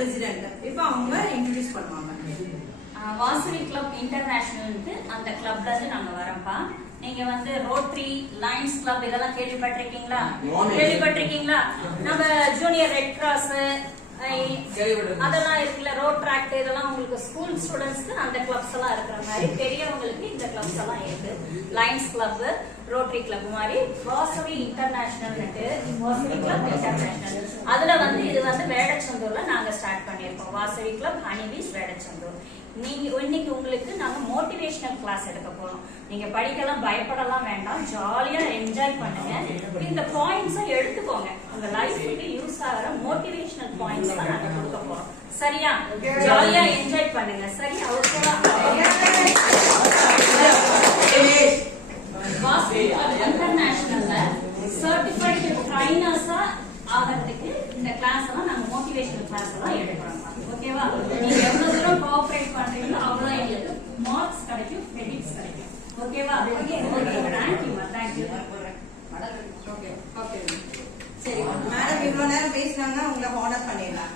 President. இப்போ அவங்க introduce பண்ணுவாங்க. வாசவி கிளப் இன்டர்நேஷனல் அந்த கிளப்ல இருந்து நாங்க வரோம்ப்பா. நீங்க வந்து ரோட்டரி லயன்ஸ் கிளப் இதெல்லாம் கேள்விப்பட்டிருக்கீங்களா? நம்ம ஜூனியர் ரெட் கிராஸ் அதெல்லாம் இருக்குல்ல, ரோட் டிராக்ட் இதெல்லாம் உங்களுக்கு ஸ்கூல் ஸ்டூடெண்ட்ஸ்க்கு அந்த கிளப்ஸ் எல்லாம் இருக்கிற மாதிரி பெரியவங்களுக்கு இந்த கிளப்ஸ் எல்லாம் இருக்கு. லயன்ஸ் கிளப், ரோட்டரி கிளப் மாதிரி Vasavi international Vasavi club international. அதுல வந்து இது வந்து வேடச்சந்தூர்ல நாங்க ஸ்டார்ட் பண்ணிருக்கோம். Vasavi club honeybees Vedasandur. நீங்க இன்னைக்கு உங்களுக்கு நாங்க மோட்டிவேஷனல் கிளாஸ் எடுக்க போறோம். நீங்க படிக்கலாம் பயப்படலாம் வேண்டாம், ஜாலியா என்ஜாய் பண்ணுங்க. இந்த பாயிண்ட்ஸை எடுத்துக்கோங்க. உங்க லைஃப்க்கு யூஸ் ஆகிற மோட்டிவேஷனல் பாயிண்ட்ஸ் தான் நாங்க கொடுக்க போறோம். சரியா? ஜாலியா என்ஜாய் பண்ணுங்க. சரியா? இன்டர்நேஷனல்ல சர்டிஃபைட் ட்ரைனர்ஸா ஆகிறதுக்கு இந்த கிளாஸ் எல்லாம் நாங்க மோட்டிவேஷனல் கிளாஸ் எல்லாம் எடுக்கிறோம். ஓகேவா? நீங்க எவ்வளவு தூரம் கோஆபரேட் பண்றீங்களோ அவ்வளவு எங்களுக்கு மார்க்ஸ் கிடைக்கும், கிரெடிட்ஸ் கிடைக்கும். ஓகேவா? தேங்க்யூ. சரி மேடம், இவ்வளவு நேரம் பேசினாங்க, உங்களை ஹானர் பண்ணிடலாம்.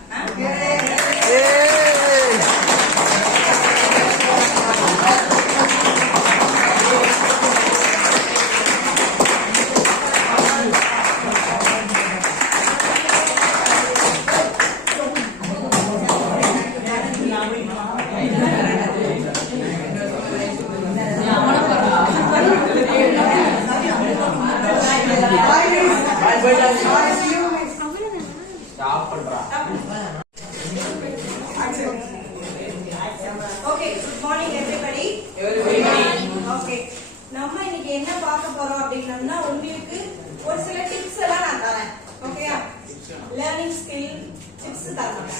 Okay, good morning everybody. Okay, நம்ம இன்னைக்கு என்ன பார்க்க போறோம் அப்படின்னா உங்களுக்கு ஒரு சில டிப்ஸ் எல்லாம் நான் தரேன். ஓகேயா? லேர்னிங் ஸ்கில் டிப்ஸ் தரேன்.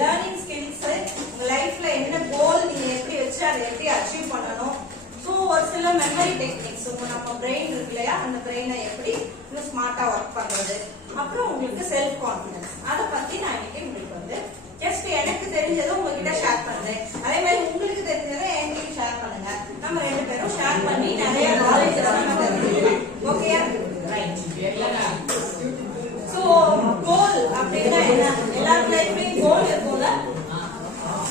லேர்னிங் ஸ்கில்ஸ் உங்க லைஃப்ல என்ன கோல் நீங்க எப்படி வச்சு அதை எப்படி அச்சீவ் பண்ணணும். ஸோ ஒரு சில மெமரி டெக்னிக்ஸ், நம்ம பிரெயின் இருக்கு இல்லையா, அந்த பிரெயினை எப்படி இன்னும் ஸ்மார்ட்டா ஒர்க் பண்றது, அப்புறம் உங்களுக்கு செல்ஃப் கான்பிடன்ஸ், அதை பத்தி நான் இன்னைக்கு உங்களுக்கு வந்து ஜஸ்ட் எனக்கு தெரிஞ்சதை உங்ககிட்ட ஷேர் பண்றேன். அதே மாதிரி உங்களுக்கு தெரிஞ்சதை என்கிட்ட ஷேர் பண்ணுங்க. நம்ம ரெண்டு பேரும் ஷேர் பண்ணி நிறைய நாலேஜ் நம்ம தெரிஞ்சுக்கலாம். ஓகேயா? ரைட். ஸோ கோல் அப்படின்னா என்ன? எல்லாரும் லைஃப்லயும் கோல் இருக்கும்ல.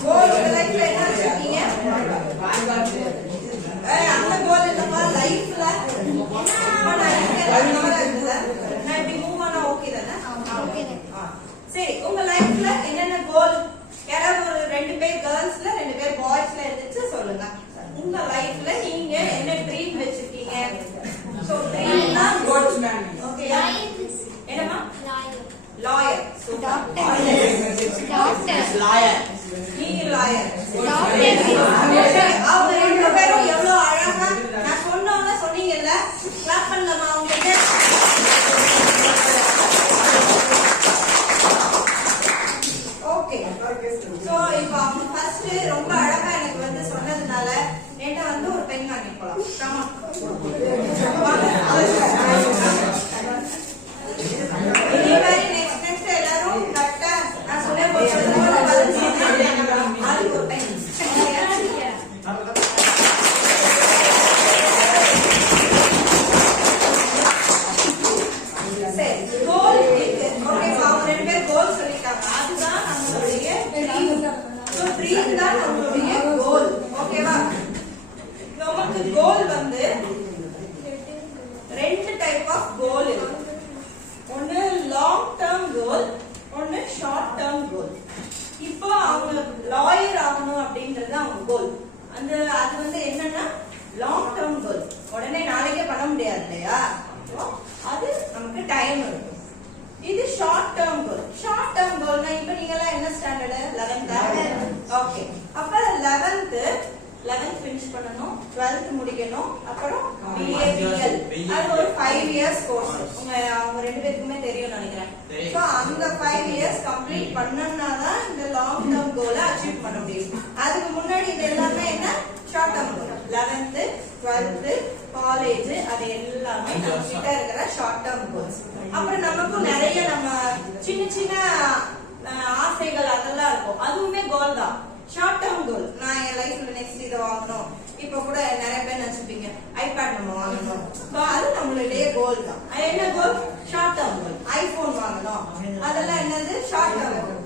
கோல் உங்க லைஃப்ல என்ன வச்சிருக்கீங்க? அந்த கோல் இல்லப்பா, லைஃப்ல நான் இப்படி மூவ் பண்ணா ஓகே தானே? சரி, உங்க லைஃப்ல என்னென்ன கோல்? யாராவது ஒரு 2 பேர் கேர்ள்ஸ்ல 2 பேர் பாய்ஸ்ல இருந்துச்சு சொல்லுங்க. உங்க லைஃப்ல நீங்க என்ன ட்ரீம் வச்சிருக்கீங்க? சோ ட்ரீம் தான் கோல்ஸ் மேம். ஓகேயா? என்னமா? லாயர். So doctor. லாயர். நீங்க லாயர். அவங்க 2 பேரும் எவ்வளவு அழகா நான் சொன்னோம்னா சொன்னீங்கல்ல, கிளாப் பண்ணலாமா உங்களுக்கு? ஓகே. சோ இப்போ அவங்க ஃபர்ஸ்ட் ரொம்ப அழகா எனக்கு வந்து சொன்னதுனால என்கிட்ட வந்து ஒரு பென் வாங்கிட்டு போலாம். இதே மாதிரி நெக்ஸ்ட் எல்லாரும் கரெக்டா நான் சொன்ன அதுக்கு ஒரு பென். சரி, கோல் இருக்கு. ஓகே, அவங்க 2 பேர் கோல் சொல்லிட்டாங்க. அதுதான் நம்மளுடைய ட்ரீம். சோ ட்ரீம் தான் நம்மளுடைய கோல். ஓகேவா? நமக்கு கோல் வந்து 2 டைப் ஆஃப் கோல் இருக்கு. ஒன்னு லாங் டர்ம் கோல், ஒன்னு ஷார்ட் டர்ம் கோல். இப்போ அவங்க லாயர் ஆகணும் அப்படின்றது அவங்க கோல். அது வந்து என்னன்னா லாங் டர்ம் கோல். உடனே நாளைக்கே பண்ண முடியாது இல்லையா? அது நமக்கு டைம் இருக்கும். இது ஷார்ட் டர்ம் கோல். ஷார்ட் டர்ம் கோல்னா இப்போ நீங்க எல்லாம் என்ன ஸ்டாண்டர்ட்? 11th. ஓகே, அப்ப 11th ஃபினிஷ் பண்ணனும், 12th முடிக்கணும், அப்புறம் BA BL. அது ஒரு 5 இயர்ஸ் கோர்ஸ். அவங்க 2 பேருக்குமே தெரியும் நினைக்கிறேன். சோ அந்த 5 இயர்ஸ் கம்ப்ளீட் பண்ணனா தான் இந்த லாங் டர்ம் கோலை அச்சீவ் பண்ண முடியும். அதுக்கு முன்னாடி இது எல்லாமே என்ன? ஷார்ட் டர்ம் கோல். 11th 12th காலேஜ் அது எல்லாமே நம்ம கிட்ட இருக்கிற ஷார்ட் டர்ம் கோல்ஸ். அப்புறம் நமக்கு நிறைய நம்ம சின்ன ஆசைகள் அதெல்லாம் இருக்கும். அதுவுமே கோல் தான். ஷார்ட் டர்ம் கோல், நான் என் லைஃப்ல நெக்ஸ்ட் இதை வாங்கணும். இப்ப கூட நிறைய பேர் நினைச்சிருப்பீங்க ஐபேட் நம்ம வாங்கணும். அது நம்மளுடைய கோல் தான். அது என்ன goal? Short term goal. IPhone வாங்கணும், அதெல்லாம் என்னது ஷார்ட் டேர்ம் கோல்.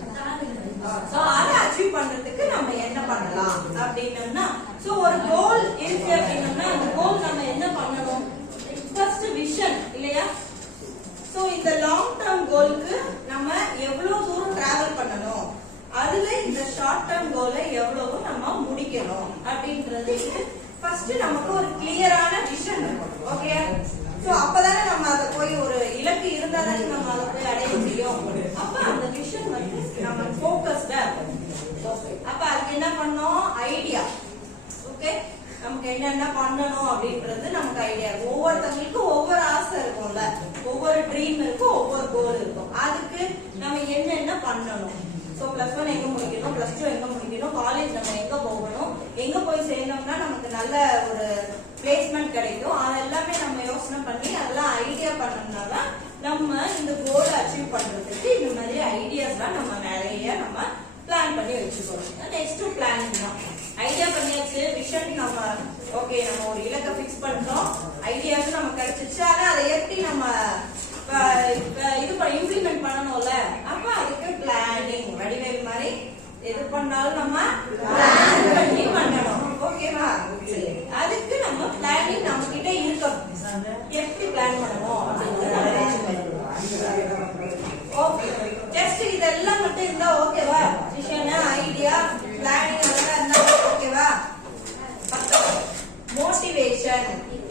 சோ அதை அச்சீவ் பண்றதுக்கு நம்ம என்ன பண்ணலாம் அப்படின்னா, சோ ஒரு கோல் இருக்கு அப்படின்னா அந்த கோல் நம்ம என்ன பண்ணணும்? ஃபர்ஸ்ட் விஷன் இல்லையா? சோ இந்த லாங் டேர்ம் கோலுக்கு நம்ம எவ்வளவு தூரம் டிராவல் பண்ணணும், அதுல இந்த ஷார்ட் டேர்ம் கோலை எவ்வளவு நம்ம முடிக்கணும் அப்படின்றது ஃபர்ஸ்ட் நமக்கு ஒரு கிளியரான விஷன் இருக்கும். ஓகே, சோ அப்பதானே நம்ம அதை போய் ஒரு இலக்கு இருந்தா தானே நம்ம அதை போய் அடைய முடியும். அப்ப அந்த விஷன் வந்து நம்ம ஃபோக்கஸ்டா இருக்கும். அப்ப அதுக்கு என்ன பண்ணோம்? ஐடியா. ஓகே, நமக்கு என்னென்ன பண்ணணும் அப்படின்றது நமக்கு ஐடியா இருக்கும். ஒவ்வொருத்தவங்களுக்கும் ஒவ்வொரு ஆசை இருக்கும்ல, ஒவ்வொரு ட்ரீம் இருக்கும், ஒவ்வொரு கோல் இருக்கும். அதுக்கு நம்ம என்னென்ன பண்ணணும்? சோ +1 எங்க முடிக்கணும், +2 எங்க முடிக்கணும், காலேஜ் நம்ம எங்க போகணும், எங்க போய் சேர்ந்தோம்னா நமக்கு நல்ல ஒரு பிளேஸ்மெண்ட் கிடைக்கும், அதெல்லாமே நம்ம யோசனை பண்ணி அதெல்லாம் ஐடியா பண்ணோம்னா நம்ம இந்த கோலை அச்சீவ் பண்றதுக்கு இந்த மாதிரி ஐடியாஸ்லாம் நம்ம நிறைய நம்ம பிளான் பண்ணி வச்சுக்கணும். நெக்ஸ்ட் பிளானிங் தான். ஐடியா பண்ணியாச்சு, விஷன் நம்ம ஓகே, நம்ம ஒரு இலக்கை ஃபிக்ஸ் பண்றோம், ஐடியாஸ் நமக்கு கிடைச்சிச்சு. ஆனா அதை எப்படி நம்ம இது இம்ப்ளிமெண்ட் பண்ணணும்ல, அப்ப அதுக்கு பிளானிங். வடிவேல் மாதிரி எது பண்ணாலும் நம்ம பிளான் பண்ணி பண்ணணும். ஓகேவா? அதுக்கு நம்ம பிளானிங் நம்ம கிட்ட இருக்கணும். எப்படி பிளான் பண்ணணும் ஓகே, ஜஸ்ட் இதெல்லாம் மட்டும் இருந்தா ஓகேவா? விஷன், ஐடியா, பிளானிங் அதெல்லாம் இருந்தா ஓகேவா? மோட்டிவேஷன்.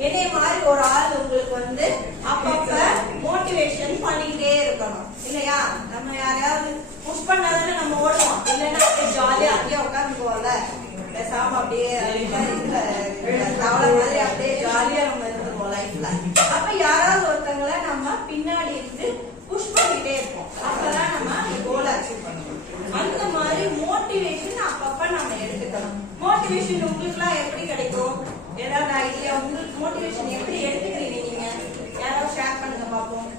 என்னைய மாதிரி ஒரு ஆள் உங்களுக்கு வந்து அப்பப்ப மோட்டிவேஷன் பண்ணிக்கிட்டே இருக்கணும் இல்லையா? நம்ம யாரையாவது புஷ் பண்ணாதானே நம்ம ஓடுவோம், இல்லைன்னா ஜாலியா அப்படியே உட்காந்து போகல, பேசாம அப்படியே தவளை மாதிரி அப்படியே ஜாலியா நம்ம இருந்துருவோம் லைஃப்ல. அப்ப யாராவது ஒருத்தவங்களை நம்ம பின்னாடி இருந்து புஷ் பண்ணிக்கிட்டே இருப்போம். அப்பதான் நம்ம கோல் அச்சீவ் பண்ணுவோம். அந்த மாதிரி மோட்டிவேஷன் அப்பப்ப நம்ம எடுத்துக்கணும். மோட்டிவேஷன் உங்களுக்கு எல்லாம் எப்படி கிடைக்கும்? ஏதாவது ஐடியா? உங்களுக்கு மோட்டிவேஷன் எப்படி எடுத்துக்கிறீங்க நீங்க? யாராவது ஷேர் பண்ணுங்க பாப்போம்.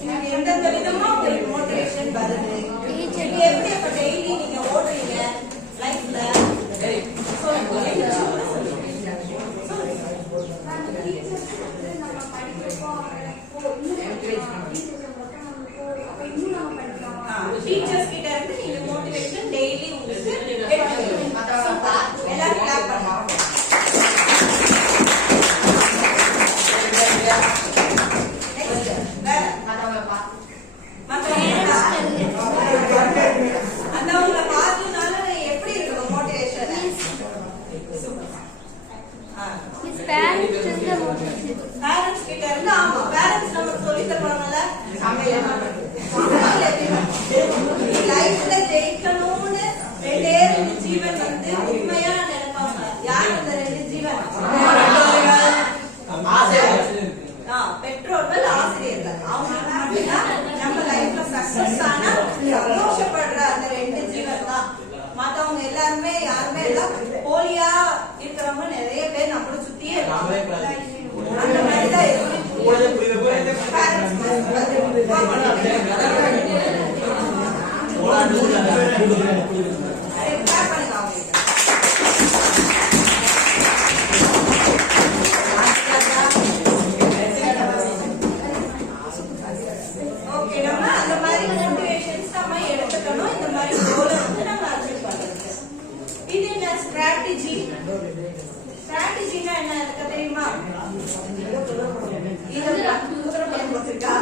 நீங்க எந்தெந்த விதமா உங்களுக்கு மோட்டிவேஷன் வருது? நீங்க எப்படி அப்ப டெய்லி நீங்க ஓடுறீங்க லைஃப்ல? டீச்சர்ஸ் கிட்ட இருந்து நீங்க மோட்டிவேஷன் டெய்லி உங்களுக்கு எல்லாரும் கிளாப் பண்ணுவாங்க. அந்தவங்களை பார்த்ததுனால எப்படி இருக்கணும் மோட்டிவேஷன்? பேரண்ட்ஸ் கிட்ட இருந்து. ஆமா, பேரண்ட்ஸ் நமக்கு சொல்லி தருவாங்கல்ல, லைஃப்ல ஜெயிக்கணும்னு 2 ஜீவன் வந்து உண்மையா நினைப்பாங்க. யார் அந்த 2 ஜீவன்? பெற்றோர்கள், ஆசிரியர்கள். அவங்களுக்கு மட்டும்தான் நம்ம லைஃப்ல சக்சஸ் ஆனா சந்தோஷப்படுற அந்த 2 ஜீவன் தான். மத்தவங்க எல்லாருமே யாருமே எல்லாம் போலியா இருக்கிறவங்க நிறைய பேர் நம்மள சுத்தியே இருக்காங்க. அந்த மாதிரிதான் இருக்கும். ஓகே, நம்ம அந்த மாதிரி மோட்டிவேஷன்ஸ் நம்ம எடுத்துக்கணும். இந்த மாதிரி கோலை வந்து நம்ம அச்சீவ் பண்றது. இது என்ன ஸ்ட்ராட்டஜி? ஸ்ட்ராட்டஜினா என்ன எனக்கு தெரியுமா? குதிரை போட்டிருக்கா?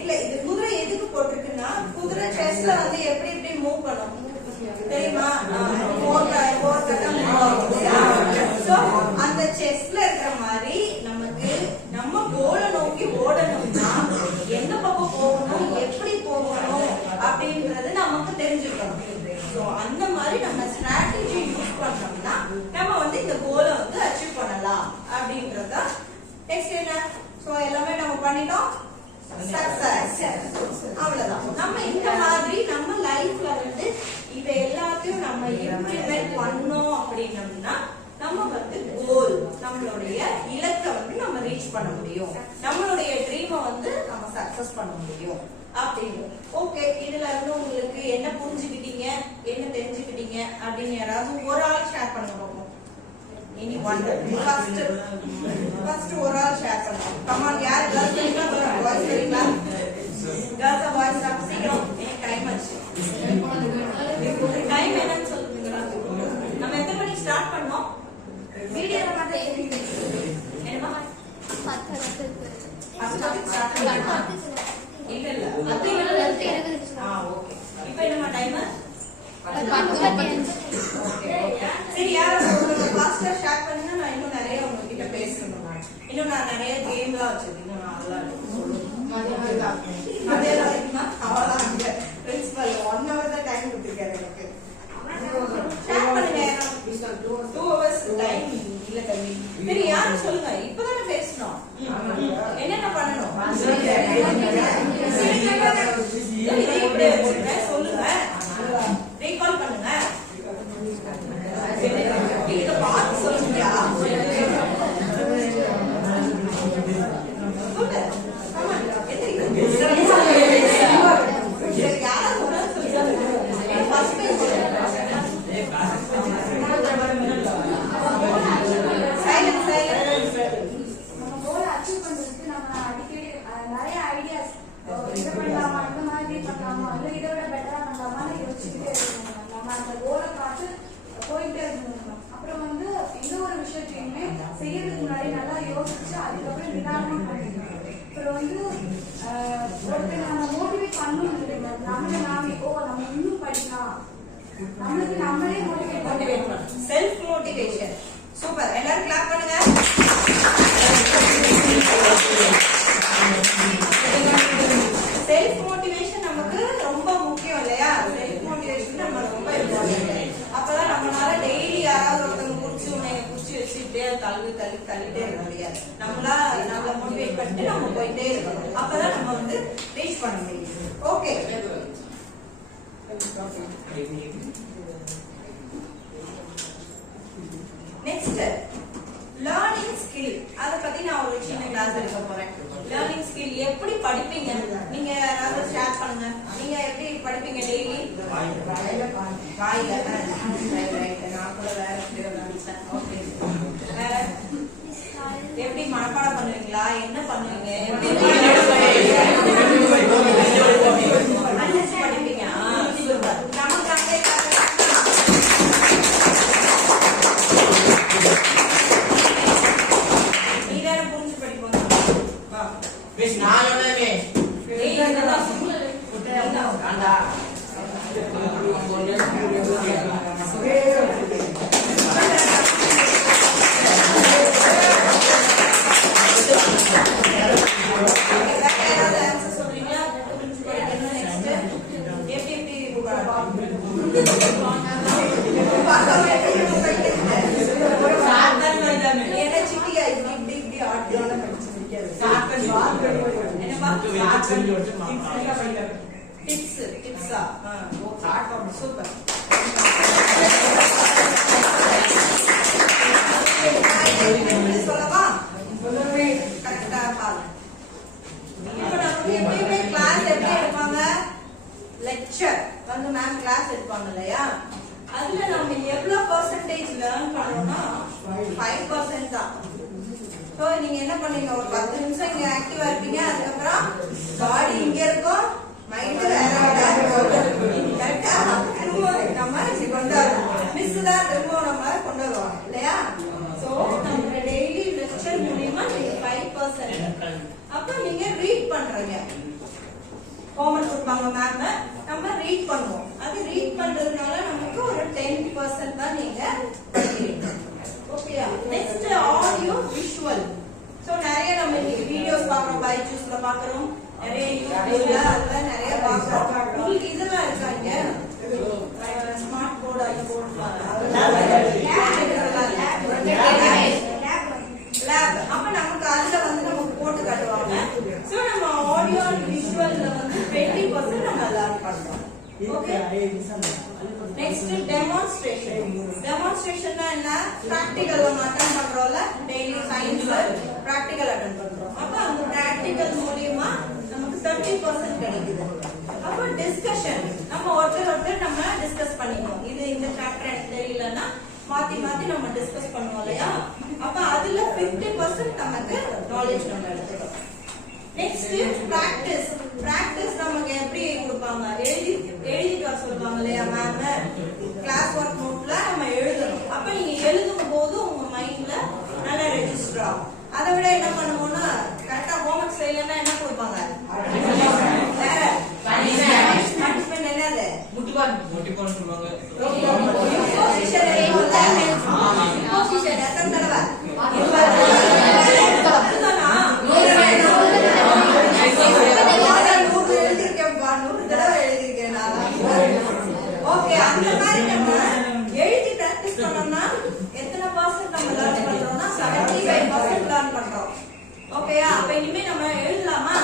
இல்ல, இது குதிரை எதுக்கு போட்டிருக்குன்னா, குதிரை செஸ்ல வந்து எப்படி எப்படி மூவ் பண்ணும் தெரியுமா? அந்த செஸ்ல இருக்கிற மாதிரி நமக்கு நம்ம கோலை நோக்கி ஓடணும்னா எந்த பக்கம் போகணும், எப்படி போகணும் அப்படின்றது நமக்கு தெரிஞ்சுக்கணும். அந்த மாதிரி நம்ம ஸ்ட்ராட்டஜி யூஸ் பண்ணோம்னா நம்ம வந்து இந்த கோலை வந்து அச்சீவ் பண்ணலாம் அப்படின்றத. நெக்ஸ்ட் என்ன? சோ எல்லாமே நம்ம பண்ணிட்டோம். அவ்வளவுதான். நம்ம இந்த மாதிரி நம்ம லைஃப்ல வந்து இத எல்லாத்தையும் நம்ம இம்ப்ளிமெண்ட் பண்ணோம் அப்படின்னம்னா நம்ம வந்து கோல், நம்மளுடைய இலக்கை வந்து நம்ம ரீச் பண்ண முடியும், நம்மளுடைய ட்ரீமை வந்து நம்ம சக்சஸ் பண்ண முடியும் அப்படின்னு. ஓகே, இதுல இருந்து உங்களுக்கு என்ன புரிஞ்சுக்கிட்டீங்க, என்ன தெரிஞ்சுக்கிட்டீங்க அப்படின்னு யாராவது ஒரு ஆள் ஷேர் பண்ண போகும். ஃபர்ஸ்ட் ஒரு ஆள் ஷேர் பண்ணுவோம். கமான், யார் கேர்ள்ஸ் இருக்கா பாய்ஸ் இருக்கா? கேர்ள்ஸ் பாய்ஸ் சீக்கிரம், டைம் ஆச்சு. டைம் என்னன்னு சொல்லுங்க. நம்ம எத்தனை மணிக்கு ஸ்டார்ட் பண்ணோம்? வீடியோ மட்டும் என்னமா 10 இல்ல இல்ல அது ஓகே. இப்போ என்னமா டைம்? சரி, யாரும் ஃபாஸ்டா ஷேர் பண்ணுங்க. நான் இன்னும் நிறைய உங்ககிட்ட பேசணும். இன்னும் நான் நிறைய கேம்லாம் வச்சிருக்கேன். நான் அதெல்லாம் அவ்வளோதான். பிரின்சிபல் 1 hour தான் டைம் கொடுத்துருக்காரு எனக்கு. ஷேர் பண்ணுங்க. 2 hours டைம் இல்ல தம்பி. சரி, யாரும் சொல்லுங்க. இப்பதானே பேசணும். என்னென்ன பண்ணணும் சொல்லுங்க. ரீகால் பண்ணுங்க. இத பார்த்து சொல்லுங்க. அப்புறம் வந்து எந்த ஒரு விஷயத்தையுமே செய்யறதுக்கு முன்னாடி நல்லா யோசிச்சு அதுக்கப்புறம் நிதானமா பண்ணிக்கணும். அப்புறம் வந்து ஒருத்தர் நம்ம மோட்டிவேட் பண்ணணும் இல்லைங்க. நம்மள நாமே நம்ம இன்னும் படிக்கலாம், நம்மளுக்கு நம்மளே மோட்டிவேட் பண்ணணும். Self motivation. சூப்பர். எல்லாரும் கிளாப் பண்ணுங்க. செல்ஃப் மோட்டிவேஷன் நமக்கு ரொம்ப முக்கியம் இல்லையா? செல்ஃப் மோட்டிவேஷன் நம்ம ரொம்ப இம்பார்ட்டன்ட். அப்பதான் நம்மளால டெய்லி யாராவது ஒருத்தவங்க புடிச்சு வச்சுட்டே தள்ளிட்டே இருக்க முடியாது. நம்மள மோட்டிவேட் பண்ணிட்டு நம்ம போயிட்டே இருக்கணும். அப்பதான் நம்ம வந்து ரீச் பண்ண முடியும். Okay, next learning skill. அத பத்தி நான் ஒரு சின்ன கிளாஸ் எடுக்க போறேன். லேர்னிங் ஸ்கில் எப்படி படிப்பீங்க? நீங்க யாராவது ஷேர் பண்ணுங்க. நீங்க எப்படி படிப்பீங்க டெய்லி? வாயில. நான் கூட வேற நினைச்சேன். ஓகே, வேற எப்படி மனப்பாடம் பண்ணுவீங்களா? என்ன பண்ணுவீங்க? எப்படி படிப்பீங்க? நமக்கு அங்கே சூப்பர். சொல்லவா? கரெக்டா பாருங்க. இப்போ நமக்கு எப்பயுமே கிளாஸ் எப்படி எடுப்பாங்க? லெக்சர் வந்து மேம் கிளாஸ் எடுப்பாங்க இல்லையா? அதுல நம்ம எவ்வளவு பெர்சன்டேஜ் லேர்ன் பண்ணோம்னா 5% தான். சோ நீங்க என்ன பண்ணீங்க? ஒரு 10 நிமிஷம் இங்க ஆக்டிவா இருப்பீங்க. அதுக்கப்புறம் பாடி இங்க இருக்கும், மைண்ட் வேற கரெக்டா திரும்ப நம்ம கொண்டு வரோம். மிஸ் தான் திரும்ப நம்ம கொண்டு வருவாங்க இல்லையா? சோ நம்ம டெய்லி லெக்சர் மூலமா நீங்க 5%. அப்ப நீங்க ரீட் பண்றீங்க. ஹோம்வொர்க் கொடுப்பாங்க மேம், நம்ம ரீட் பண்ணுவோம். அது ரீட் பண்றதுனால நமக்கு ஒரு 10% தான் நீங்க படிக்கிறீங்க. ஓகேயா? Next audio visual. சோ நிறைய நம்ம வீடியோஸ் பாக்குறோம், பைஜூஸ்ல பாக்குறோம், நிறைய யூடியூப்ல அதுல நிறைய பாக்குறோம். உங்களுக்கு இதெல்லாம் இருக்காங்க ஸ்மார்ட் போர்டு, அந்த போர்டு லேப். அப்ப நமக்கு அதுல வந்து நமக்கு போட்டு காட்டுவாங்க. சோ நம்ம ஆடியோ அண்ட் விஷுவல்ல வந்து 20% நம்ம லேர்ன் பண்றோம். Okay, next demonstration. டெமான்ஸ்ட்ரேஷன்னா என்ன? பிராக்டிகல் ஒன்று அட்டெண்ட் பண்றோம்ல, டெய்லி சயின்ஸ் பிராக்டிகல் அட்டெண்ட் பண்றோம். அப்ப அந்த பிராக்டிகல் மூலியமா நமக்கு 30% கிடைக்குது. அப்ப டிஸ்கஷன், நம்ம ஒருத்தர் நம்ம டிஸ்கஸ் பண்ணிக்கணும். இது இந்த சாப்டர் எனக்கு தெரியலன்னா மாத்தி மாத்தி நம்ம டிஸ்கஸ் பண்ணுவோம் இல்லையா? அப்ப அதுல 50% நமக்கு நாலேஜ் நம்ம எடுத்துக்கிறோம். Next practice. பிராக்டிஸ் நமக்கு எப்படி கொடுப்பாங்க? எழுதிட்டு வர சொல்லுவாங்க இல்லையா மேம்? கிளாஸ் ஒர்க் நோட்ல நம்ம எழுதணும். அப்ப நீங்க எழுதும் போது உங்க மைண்ட்ல நல்லா ரெஜிஸ்டர் ஆகும். அதை விட என்ன பண்ணுவோம்னா கரெக்டா ஹோம்வொர்க் செய்யலன்னா என்ன கொடுப்பாங்க? வேற பனிஷ்மென்ட் என்னது? முட்டிப்பான் சொல்லுவாங்க. பொசிஷன் எத்தனை தடவை? 100 தடவை எழுதிருக்கேன் நான். ஓகே, அந்த மாதிரி நம்ம எழுதி பிராக்டிஸ் பண்ணோம்னா எத்தனை பர்சன்ட் நம்ம லேர்ன் பண்றோம்னா 75% லேர்ன் பண்றோம். ஓகேயா? அப்ப இனிமே நம்ம எழுதலாமா?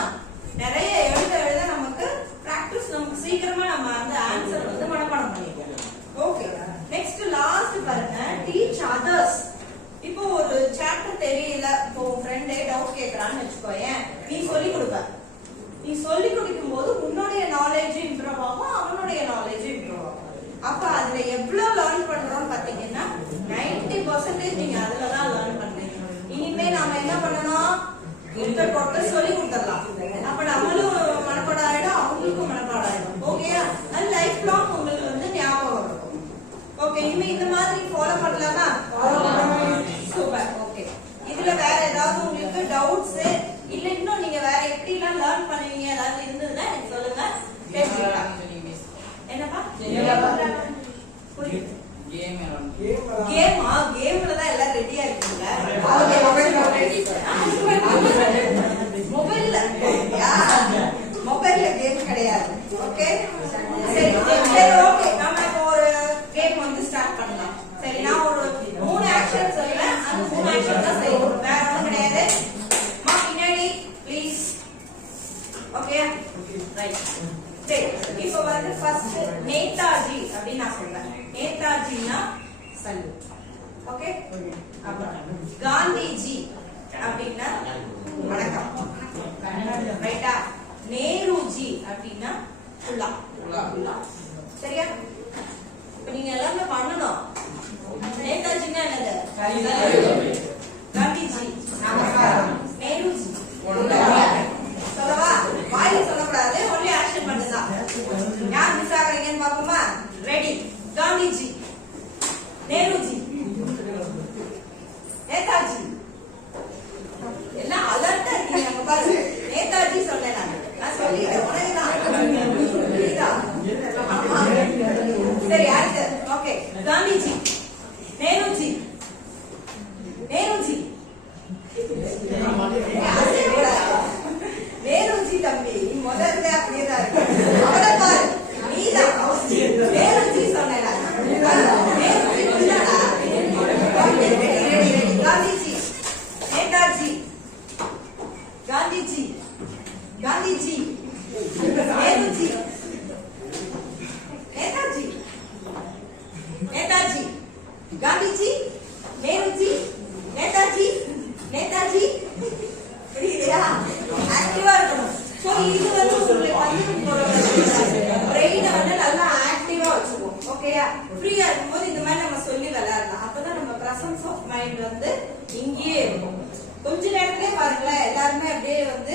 நிறைய எழுத நமக்கு பிராக்டிஸ், நமக்கு சீக்கிரமா நம்ம அந்த ஆன்சர் வந்து மனப்பாடம் பண்ணிக்குவோம். ஓகே, நெக்ஸ்ட் லாஸ்ட் பாருங்க, டீச் அதர்ஸ். இப்போ ஒரு சாப்டர் தெரியல, இப்போ ஃப்ரெண்டே டவுட் கேக்குறான்னு வச்சுக்கோயேன், நீ சொல்லி கொடுப்ப. நீ சொல்லி கொடுக்கும் போது உன்னுடைய நாலேஜ் இம்ப்ரூவ் ஆகும், அவனுடைய நாலேஜ் இம்ப்ரூவ் ஆகும். அப்ப அதுல எவ்வளவு லேர்ன் பண்றோம்னு பாத்தீங்கன்னா 90% நீங்க அதுலதான் லேர்ன் பண்றீங்க. இனிமே நாம என்ன பண்ணணும்? சொல்லி கொடுத்துடலாம். அப்ப நம்மளும் மனப்பாடம் ஆயிடும், அவங்களுக்கும் மனப்பாடம் ஆயிடும். ஓகேயா? அது லைஃப் லாங் உங்களுக்கு வந்து ஞாபகம் இருக்கும். ஓகே, இனிமே இந்த மாதிரி ஃபாலோ பண்ணலாமா? சூப்பர். ஓகே, இதுல வேற ஏதாவது உங்களுக்கு டவுட்ஸ் இல்ல இன்னும் நீங்க வேற எப்படி எல்லாம் லேர்ன் பண்ணுவீங்க ஏதாவது இருந்ததுன்னா எனக்கு சொல்லுங்க. என்னப்பா கேமா? கேம்ல தான் எல்லாம் ரெடியா இருக்கீங்க. மொபைல்ல கேம் கிடையாது. ஓகே, சரி சரி. ஓகே, நாம இப்போ ஒரு கேம் வந்து ஸ்டார்ட் பண்ணலாம். சரி, நான் ஒரு 3 ஆக்ஷன் சொல்லுவேன், அந்த 3 ஆக்ஷன் தான் செய்யணும், வேற ஒண்ணும் கிடையாது. பின்னாடி ப்ளீஸ். Okay, right. சரி, இப்போ வந்து ஃபர்ஸ்ட் நேதாஜி அப்படின்னு நான் சொல்றேன். நேதாஜினா சல்லு. ஓகே, அப்புறம் காந்திஜி அப்படின்னா வணக்கம். ரைட்டா? நேருஜி அப்படின்னா புல்லா. சரியா? இப்ப நீங்க எல்லாமே பண்ணணும். நேதாஜின்னா என்னது? காந்திஜி நேருஜி சொல்லவா? வாயில சொல்லக்கூடாது, ஒன்லி ஆக்ஷன் பண்ணுதான். யார் மிஸ் ஆகுறீங்கன்னு பாப்போமா? ரெடி? காந்திஜி, நேருஜி, நேதாஜி. எல்லாம் அலர்ட்டா இருக்கீங்க. அங்க பாரு, நேதாஜி சொன்னேன் நான் சொல்லிட்டேன். சரி, அடுத்து. ஓகே, காந்திஜி, நேருஜி, நேருஜி, நேருஜி தம்பி முதல்ல அப்படியேதான் இருக்கு. அவளை பாரு, நீதான் நேருஜி சொன்னேன். நேருஜி புரியாதா? காந்திஜி, நேதாஜி, காந்திஜி, காந்திஜி, நேருஜி, நேதாஜி, நேதாஜி, காந்திஜி, நேருஜி, நேதாஜி, நேதாஜி. புரியுதா? ஆக்டிவா இருக்கணும். சோ இது வந்து உங்களுக்கு வந்து பிரெயினை வந்து நல்லா ஆக்டிவா வச்சுக்குவோம். ஓகேயா? ஃப்ரீயா இருக்கும்போது இந்த மாதிரி நம்ம சொல்லி விளையாடலாம். அப்பதான் நம்ம பிரசன்ஸ் ஆஃப் மைண்ட் வந்து இங்கேயே இருக்கும். கொஞ்ச நேரத்திலே பாருங்களேன், எல்லாருமே அப்படியே வந்து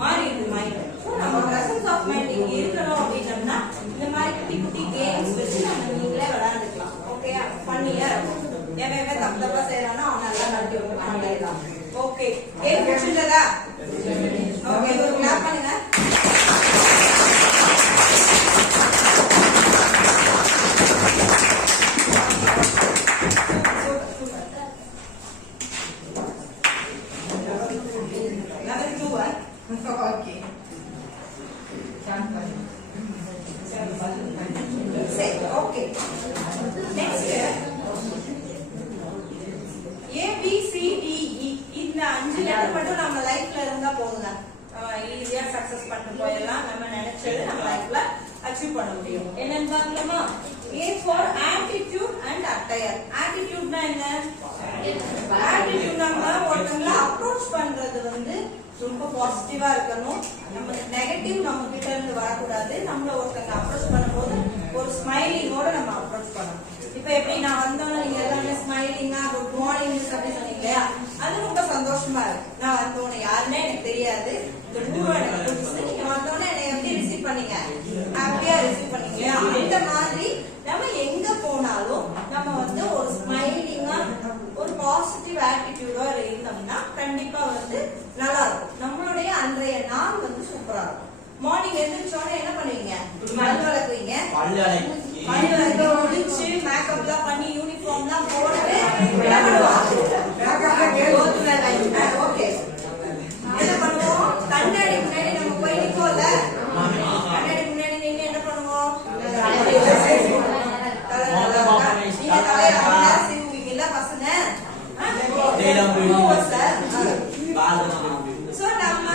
மாறிடுது மைண்ட். ஸோ நம்ம பிரசன்ஸ் ஆஃப் மைண்ட் இங்க இருக்கணும் அப்படின்னம்னா இந்த மாதிரி குட்டி குட்டி கேம்ஸ் வச்சு நம்ம நீங்களே விளையாண்டுக்கலாம். ஓகேயா? பண்ணியா இருக்கும். எவன் தப்பு தப்பா செய்யறானோ அவன் நல்லா நடத்தி பண்ணிடலாம். ஓகே, கேம் முடிச்சுட்டதா? ஓகே, ஒரு கிளாப் பண்ணுங்க. Okay, next ABCDE. இந்த 5 லெட்டர் மட்டும் நம்ம லைஃப்ல இருந்தா போதுங்க, ஈஸியா சக்சஸ் பண்ணிட்டு போயிடலாம். நம்ம நினைச்சது நம்ம லைஃப்ல அச்சீவ் பண்ண முடியும். என்னன்னு பார்க்கலாமா? A for attitude and attire. Attitudeனா என்ன? Attitude நம்ம ஒருத்தங்கள அப்ரோச் பண்றது வந்து ரொம்ப பாசிட்டிவா இருக்கணும். நம்ம நெகட்டிவ் நம்ம கிட்ட இருந்து வரக்கூடாது. நம்மள ஒருத்தங்க அப்ரோச் பண்ணும்போது ஒரு ஸ்மைலிங்கோட நம்ம அப்ரோச் பண்ணணும். இப்ப எப்படி நான் வந்தோம்னா நீங்க எல்லாமே ஸ்மைலிங்கா குட் மார்னிங் மிஸ் அப்படி சொன்னீங்க இல்லையா, அது ரொம்ப சந்தோஷமா இருக்கு. நான் வந்தோடனே யாருன்னே எனக்கு தெரியாது, எனக்கு புதுசு, நீங்க வந்தோடனே என்னை எப்படி ரிசீவ் பண்ணீங்க, ஹாப்பியா ரிசீவ் பண்ணீங்க. அந்த மாதிரி நம்ம எங்க போனாலும் நம்ம வந்து ஒரு ஸ்மைலிங்கா ஒரு பாசிட்டிவ் ஆட்டிடியூடா இருந்தோம்னா கண்டிப்பா வந்து நல்லா இருக்கும். நம்மளுடைய அன்றைய நாள் வந்து சூப்பரா இருக்கும். மார்னிங் எழுந்திரிச்சோட என்ன பண்ணுவீங்க, பல் விளக்குவீங்க, பல் விளக்கு முடிச்சு மேக்கப் எல்லாம் பண்ணி யூனிஃபார்ம் எல்லாம் போட்டு என்ன பண்ணுவோம், ஓகே என்ன பண்ணுவோம், கண்ணாடி முன்னாடி நம்ம போய் நிப்போம்ல, கண்ணாடி முன்னாடி நின்று என்ன பண்ணுவோம், நீங்க தலையா சீவுவீங்கல்ல பசங்க, சோ நம்ம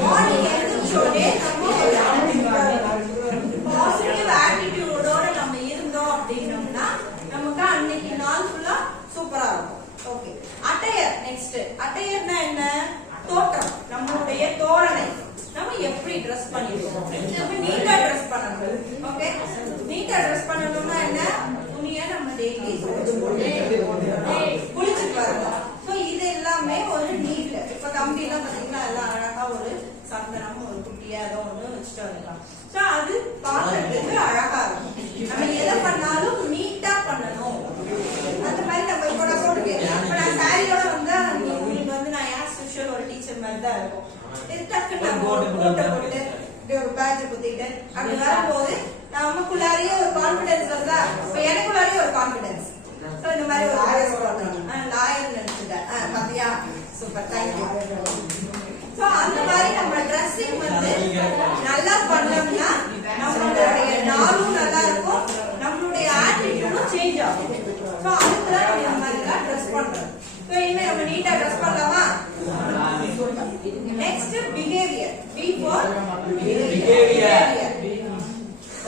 மார்னிங் எழுந்திரிச்சோடே பாசிட்டிவ் ஆட்டிடியூடோட நம்ம இருந்தோம் அப்படின்னோம்னா நமக்கு அன்னைக்கு நாள் ஃபுல்லா சூப்பரா இருக்கும். Okay, attire. நெக்ஸ்ட் அட்டையர்னா என்ன, தோற்றம், நம்மளுடைய தோரணை, நம்ம எப்படி ட்ரெஸ் பண்ணிருக்கோம், நம்ம நீட்டா ட்ரெஸ் பண்ணணும். ஓகே, நீட்டா ட்ரெஸ் பண்ணணும்னா என்ன, துணியை நம்ம டெய்லி குளிச்சுட்டு வரணும். சோ இது எல்லாமே ஒரு நீட். இப்ப கம்பி எல்லாம் பாத்தீங்கன்னா எல்லாம் அழகா ஒரு சந்தனம் ஒரு குட்டியா ஏதோ ஒண்ணு வச்சுட்டு வரலாம். சோ அது பாக்குறதுக்கு அழகா இருக்கும். நம்ம எதை பண்ணாலும் நீட்டா பண்ணணும். அந்த மாதிரி நம்ம இப்ப நான் போட்டுக்கேன், இப்ப நான் சாரியோட வந்தா உங்களுக்கு வந்து நான் ஆஸ் யூஷுவல் ஒரு டீச்சர் மாதிரி தான் இருக்கும். டக்குன்னு நம்ம போட்டு இப்படி ஒரு பேட்ச் குத்திட்டு அப்படி வரும்போது நமக்குள்ளாரையே ஒரு கான்பிடன்ஸ் வருதா, இப்ப எனக்குள்ளாரையே ஒரு கான்பிடன்ஸ். சோ இந்த மாதிரி ஒரு லாயர் நினைச்சுட்டேன் பாத்தியா, சூப்பர், தேங்க்யூ. சோ அந்த மாதிரி நம்ம ட்ரெஸ்ஸிங் வந்து நல்லா பண்ணோம்னா நம்மளுடைய நாளும் நல்லா இருக்கும், நம்மளுடைய ஆட்டிடியூடும் சேஞ்ச் ஆகும். சோ அதுக்குதான் நம்ம இந்த மாதிரி எல்லாம் ட்ரெஸ் பண்றோம். சோ இனிமே நம்ம நீட்டா ட்ரெஸ் பண்ணலாமா? Next behaviour. B for behaviour.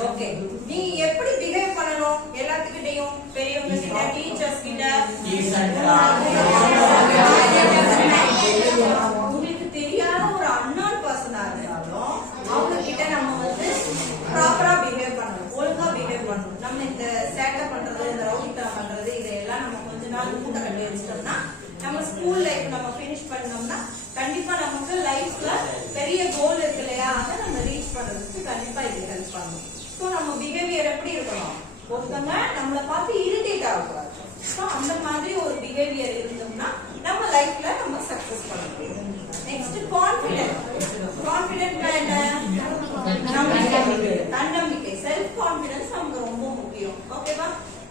Okay, நீ எப்படி பிஹேவ் பண்ணணும் எல்லாத்துக்கிட்டையும், பெரியவங்க கிட்ட, டீச்சர்ஸ் கிட்ட, உங்களுக்கு தெரியாத ஒரு அன்னோன் பர்சனா இருந்தாலும் அவங்க கிட்ட நம்ம வந்து ப்ராப்பரா பிஹேவ் பண்ணணும், ஒழுங்கா பிஹேவ் பண்ணணும். நம்ம இந்த சேட்டை பண்றது, இந்த ரவுடித்தனம் பண்றது, இதெல்லாம் நம்ம கொஞ்ச நாள் மூட்டை கட்டி வச்சிட்டோம்னா நம்ம ஸ்கூல் லைஃப் நம்ம பினிஷ் பண்ணோம்னா கண்டிப்பா நமக்கு லைஃப்ல பெரிய கோல் இருக்கு இல்லையா, அதை நம்ம ரீச் பண்றதுக்கு கண்டிப்பா இது ஹெல்ப் பண்ணணும். சோ நம்ம பிஹேவியர் எப்படி இருக்கணும், ஒருத்தவங்க நம்மளை பார்த்து இரிட்டேட் ஆகக்கூடாது. சோ அந்த மாதிரி ஒரு பிஹேவியர் இருந்தோம்னா நம்ம லைஃப்ல நம்ம சக்சஸ் பண்ண முடியும். Next confident. கான்ஃபிடென்ட்னா என்ன, தன்னம்பிக்கை, செல்ஃப் கான்ஃபிடன்ஸ் நமக்கு ரொம்ப முக்கியம். ஓகேவா,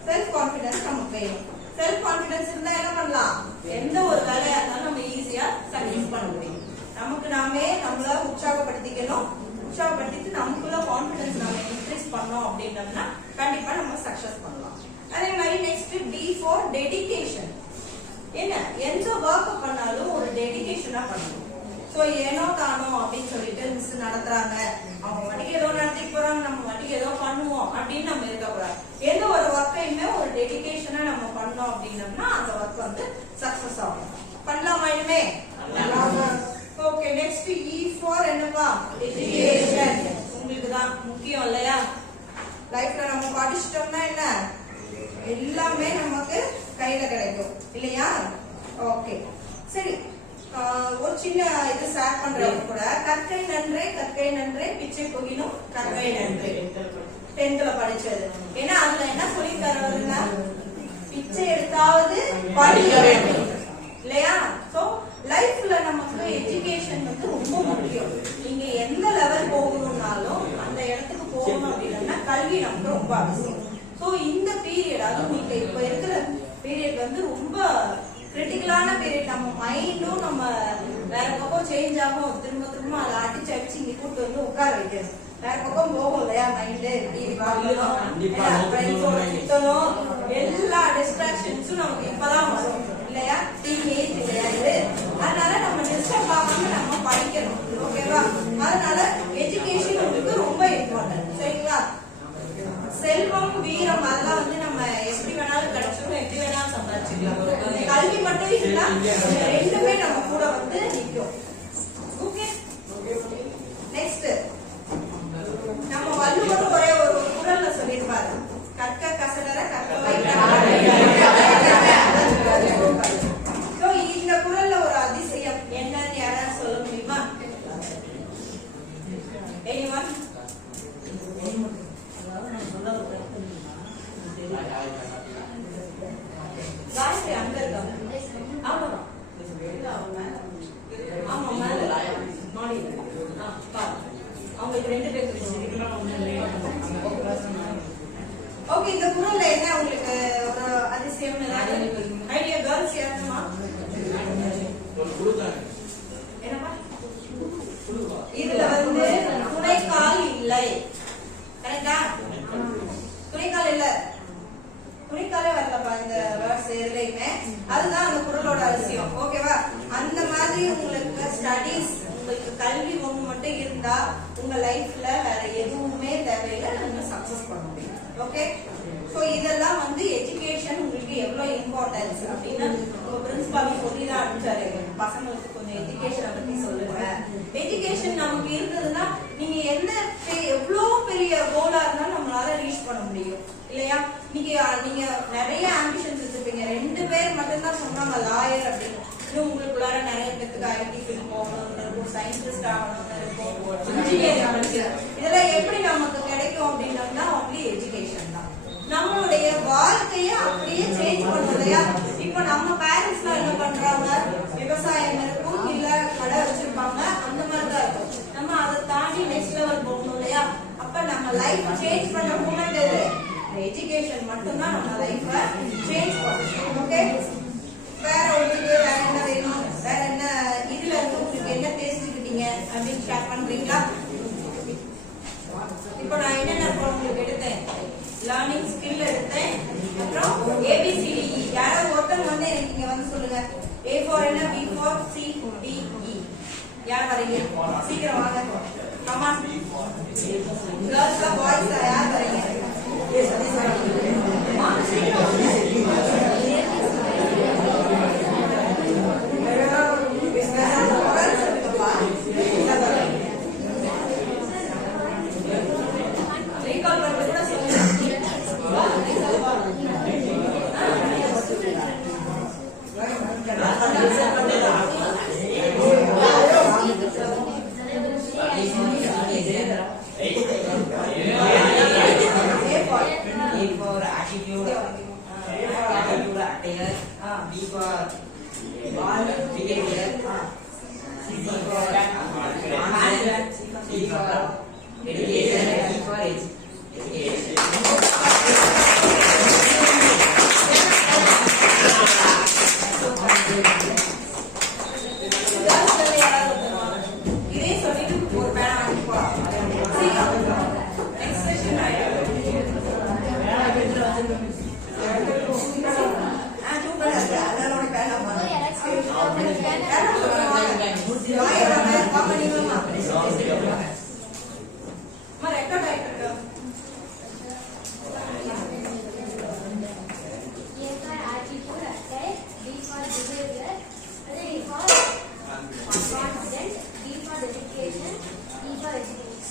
செல்ஃப் கான்ஃபிடன்ஸ் நமக்கு வேணும். செல்ஃப் கான்ஃபிடன்ஸ் இருந்தா என்ன பண்ணலாம், எந்த ஒரு வேலையா இருந்தாலும் நம்ம ஈஸியா சக்சஸ் பண்ண முடியும். நமக்கு நாமே நம்மள உற்சாகப்படுத்திக்கணும். உற்சாகப்படுத்திட்டு நமக்குள்ள கான்ஃபிடன்ஸ் நம்ம இன்க்ரீஸ் பண்ணோம் அப்படின்னோம்னா கண்டிப்பா நம்ம சக்சஸ் பண்ணலாம். அதே மாதிரி நெக்ஸ்ட் டி ஃபார் டெடிகேஷன். என்ன, எந்த ஒர்க் பண்ணாலும் ஒரு டெடிகேஷனா பண்ணணும். சோ ஏனோ தானோ அப்படின்னு சொல்லிட்டு மிஸ் நடத்துறாங்க, அவங்க வாட்டிக்கு ஏதோ நடத்திட்டு போறாங்க, நம்ம வாட்டிக்கு ஏதோ பண்ணுவோம் அப்படின்னு நம்ம இருக்கக்கூடாது. எந்த ஒரு ஒர்க்கையுமே ஒரு டெடிகேஷனா நம்ம பண்ணோம் அப்படின்னோம்னா அந்த ஒர்க் வந்து சக்சஸ் ஆகும். பண்ணலாமா இனிமே? ஓகே, நெக்ஸ்ட் இ ஃபார் என்னப்பா, எஜுகேஷன். உங்களுக்கு தான் முக்கியம் இல்லையா, லைஃப்ல நம்ம படிச்சிட்டோம்னா என்ன எல்லாமே நமக்கு கையில கிடைக்கும் இல்லையா. ஓகே, சரி, ஒரு சின்ன இது ஷேர் பண்றவங்க கூட, கற்கை நன்றே கற்கை நன்றே பிச்சை புகினும் கற்கை நன்றே, 10th படிச்சது. ஏன்னா அதுல என்ன சொல்லி தருவதுன்னா பிச்சை எடுத்தாவது இல்லையா. சோ லைஃப்ல நமக்கு எஜுகேஷன் வந்து ரொம்ப முக்கியம். நீங்க எந்த லெவல் போகணும்னாலும் அந்த இடத்துக்கு போகணும் அப்படின்னா கல்வி நமக்கு ரொம்ப அவசியம். சோ இந்த பீரியட், அதுவும் நீங்க இப்ப இருக்கிற பீரியட் வந்து ரொம்ப கிரிட்டிக்கலான பீரியட். நம்ம மைண்டும் நம்ம வேற பக்கம் சேஞ்ச் ஆகும், திரும்ப திரும்ப அதை அடிச்சு அடிச்சு இங்க கூட்டு வந்து உட்கார வைக்கணும். வேற பக்கம் போகும் இல்லையா மைண்டு, டிவி பார்க்கணும், ஃப்ரெண்ட்ஸோட சுத்தணும், எல்லா டிஸ்ட்ராக்ஷன்ஸும் நமக்கு இப்பதான் வரும் இல்லையா. டீனேஜ் கிடையாது, அதனால நம்ம டிஸ்டர்ப் ஆகாம நம்ம படிக்கணும். ஓகேவா, அதனால எஜுகேஷன் உங்களுக்கு ரொம்ப இம்பார்ட்டன்ட். சரிங்களா, செல்வம் வீரம் அதெல்லாம் வந்து நம்ம எப்படி வேணாலும் கிடைச்சிடும், எப்படி வேணாலும் சம்பாதிச்சுக்கலாம். கல்வி மட்டும் இல்ல, ரெண்டுமே நம்ம கூட வந்து நிற்கும். ஓகே, நெக்ஸ்ட் நம்ம வள்ளுவர் ஒரே ஒரு குறள்ல சொல்லியிருப்பாரு, கற்க கசடர கற்பவை காயத்ரி அங்க இருக்காங்க. அவ்வளவுதான். ஆமா மேல மாடியில. பாரு. அவங்களுக்கு 2 பேர் ஓகே. இந்த குரல்ல என்ன உங்களுக்கு ஒரு அதிசயம் ஏதாவது ஐடியா? கேர்ள்ஸ் யாருமா? என்னப்பா? இதுல வந்து துணைக்கால் இல்லை. கரெக்டா? துணைக்கால் இல்ல. துணைக்காலே வரலப்பா இந்த வேர்ட்ஸ் எதுலையுமே. அதுதான் அந்த குரலோட அதிசயம். ஓகேவா? அந்த மாதிரி உங்களுக்கு ஸ்டடீஸ், உங்களுக்கு கல்வி ஒண்ணு மட்டும் இருந்தா உங்க லைஃப்ல வேற எதுவுமே தேவையில்லை. நீங்க சக்சஸ் பண்ண முடியும். ஓகே. சோ இதெல்லாம் வந்து எஜுகேஷன் உங்களுக்கு எவ்வளவு இம்பார்ட்டன்ஸ் அப்படின்னு உங்க பிரின்சிபால் சொல்லிதான் அனுப்பிச்சாரு. பசங்களுக்கு கொஞ்சம் எஜுகேஷனை பத்தி சொல்லுங்க. எஜுகேஷன் நமக்கு இருந்ததுன்னா நீங்க என்ன எவ்வளவு பெரிய கோலா இருந்தாலும் நம்மளால ரீச் பண்ண முடியும் இல்லையா? நீங்க நிறைய ஆம்பிஷன்ஸ் வச்சிருப்பீங்க. 2 பேர் மட்டும்தான் சொன்னாங்க லாயர் அப்படின்னு. இன்னும் உங்களுக்குள்ளார நிறைய பேருக்கு ஐடி ஃபீல்ட் போகணும்னு இருக்கும், சயின்டிஸ்ட் ஆகணும்னு இருக்கும், இன்ஜினியரிங் படிக்கும். இதெல்லாம் எப்படி நமக்கு கிடைக்கும் அப்படின்னா ஒன்லி எஜுகேஷன் தான். நம்மளுடைய வாழ்க்கைய அப்படியே சேஞ்ச் பண்ணும் இல்லையா? இப்ப நம்ம பேரண்ட்ஸ் எல்லாம் என்ன பண்றாங்க? விவசாயம் இருக்கும், இல்ல கடை வச்சிருப்பாங்க, அந்த மாதிரிதான் இருக்கும். நம்ம அதை தாண்டி நெக்ஸ்ட் லெவல் போகணும் இல்லையா? அப்ப நம்ம லைஃப் சேஞ்ச் பண்ண மூமெண்ட் எது? எஜுகேஷன் மட்டும்தான் நம்ம லைஃப சேஞ்ச் பண்ணும். ஓகே. வேற உங்களுக்கு வேற என்ன வேணும்? வேற என்ன இதுல இருந்து உங்களுக்கு என்ன தெரிஞ்சுக்கிட்டீங்க அப்படின்னு ஷேர் பண்றீங்களா? இப்போ நான் என்னென்ன உங்களுக்கு எடுத்தேன்? லேர்னிங் ஸ்கில் எடுத்தேன். அப்புறம் ABCD. யாராவது ஒருத்தங்க வந்து எனக்கு இங்க வந்து சொல்லுங்க. A for என்ன? B for C D E. யார் வரீங்க? சீக்கிரம் வாங்க. கமா. கேர்ள்ஸ் பாய்ஸ் யார் வரீங்க?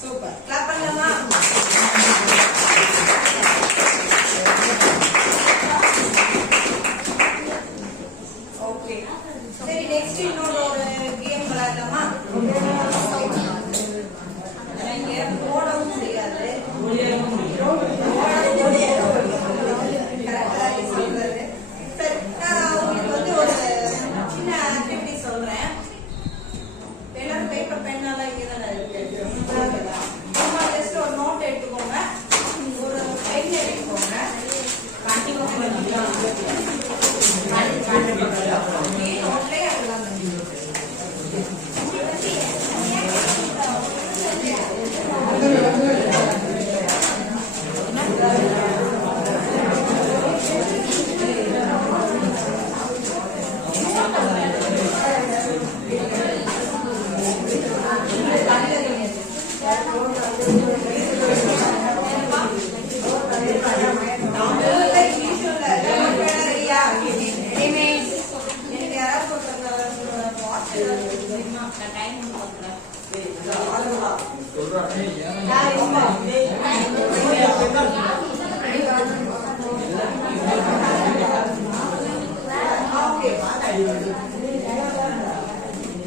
சூப்பர். கிளாப் பண்ணலாமா? ஓகே. சரி, நெக்ஸ்ட் இன்னொரு கேம் விளையாடலாமா? நீங்க போடவும் முடியாது.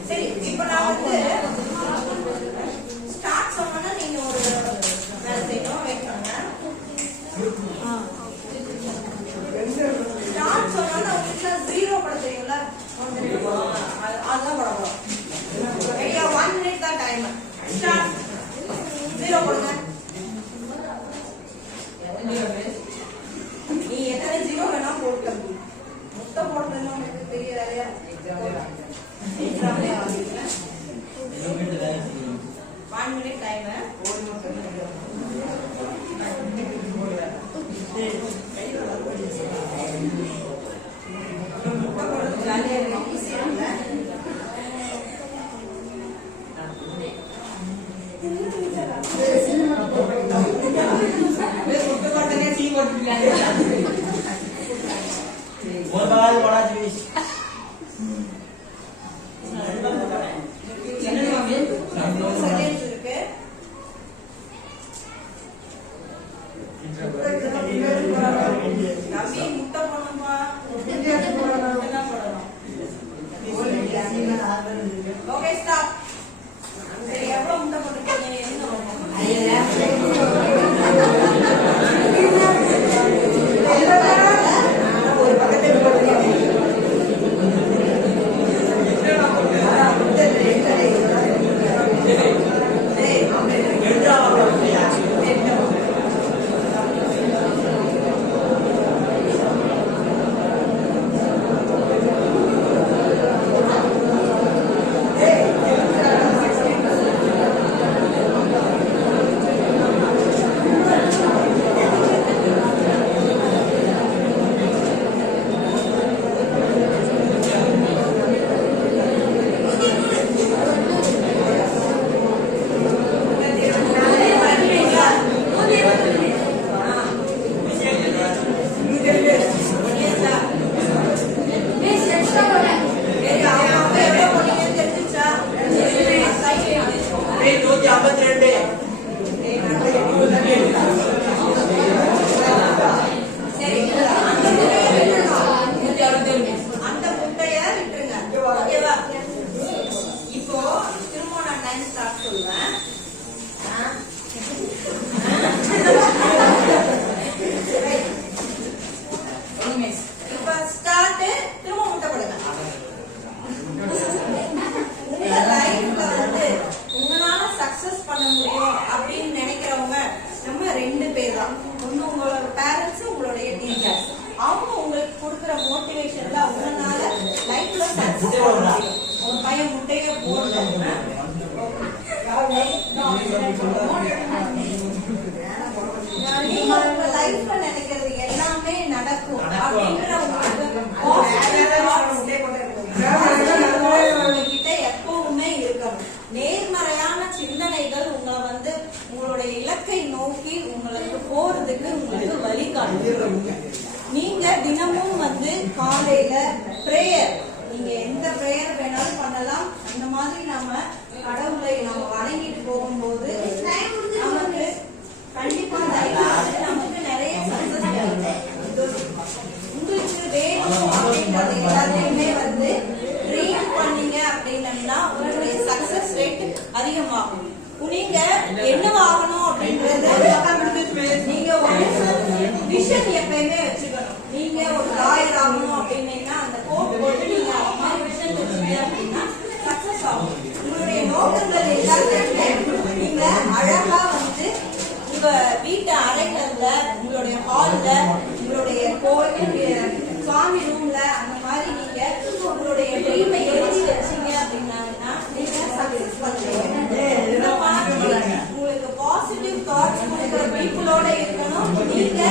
சரி, இப்ப நான் வந்து ஸ்டார்ட் சொன்னா நீங்க ஒரு வேலை செய்யணும். வெயிட் பண்ணுங்க. ஸ்டார்ட் சொன்னா உங்களுக்கு அதுதான் போட போறோம். ரெடியா? 1 minute தான் டைம். ஸ்டார்ட். 0 போடுங்க. நீ எத்தனை 0 வேணா போட்டு முட்டை போடுறதுன்னு உங்களுக்கு பெரிய வேலையா? எக்ஸாம்ல வாங்கிக்கிறேன். 1 minute டைம். ஜாலியா இருக்கு. ஈஸியா இல்ல? Okay, stop. சரி, எவ்வளவு முட்டை போட்டுருக்கீங்க? என்ன ஒரு பக்கத்துல அந்த முட்டைய விட்டுருங்க. ஓகேவா? இப்போ திரும்ப நான் டைம் ஸ்டார்ட் சொல்லுவேன். இப்ப ஸ்டார்ட். திரும்ப முட்டை போடுங்க. உங்க லைஃப்ல வந்து உங்களால சக்சஸ் பண்ண முடியும் அப்படின்னு நினைக்கிறவங்க நம்ம 2 பேர் தான். ஒண்ணு உங்களோட பேரண்ட்ஸ், உங்களுடைய டீச்சர்ஸ். அவங்க உங்களுக்கு கொடுக்குற மோட்டிவேஷன்ல உங்களால லைஃப்ல சக்சஸ் பண்ண முடியும். உங்க பையன் முட்டையை போடுறாங்க. நீங்க உங்க லைஃப்ல நினைக்கிறது எல்லாமே நடக்கும் அப்படின்ற உங்ககிட்ட எப்பவுமே இருக்கணும். நேர்மறையான சிந்தனைகள் உங்களை வந்து உங்களுடைய இலக்கை நோக்கி உங்களுக்கு போறதுக்கு உங்களுக்கு வழிகாட்டும். நீங்க தினமும் வந்து காலையில பிரேயர், நீங்க எந்த பிரேயர் வேணாலும் பண்ணலாம். அந்த மாதிரி நாம கடவுளை நம்ம வணங்கிட்டு போகும்போது நமக்கு கண்டிப்பா நமக்கு நிறைய சக்சஸ் உங்களுக்கு வேணும் அப்படின்றது எல்லாத்தையுமே வந்து ட்ரீட் பண்ணீங்க அப்படின்னா உங்களுடைய சக்சஸ் ரேட் அதிகமாகும். நீங்க என்னவாகணும் அப்படின்றத நீங்க ஒரு விஷன் எப்பயுமே வச்சுக்கணும். நீங்க ஒரு லாயர் ஆகணும் அப்படின்னீங்கன்னா அந்த கோட் போட்டு நீங்க அந்த மாதிரி விஷன் வச்சுக்கீங்க அப்படின்னா சக்சஸ் ஆகும். உங்களுடைய நோக்கங்கள் எல்லாத்தையுமே நீங்க அழகா வந்து உங்க வீட்டு அறைகள்ல, உங்களுடைய ஹால்ல, உங்களுடைய கோயில் சுவாமி ரூம்ல அந்த மாதிரி நீங்க உங்களுடைய ட்ரீமை எழுதி வச்சீங்க அப்படின்னா நீங்க சக்சஸ் பண்ணுவீங்க. இந்த மாதிரி உங்களுக்கு பாசிட்டிவ் தாட்ஸ் கொடுக்குற பீப்புளோட இருக்கணும். நீங்க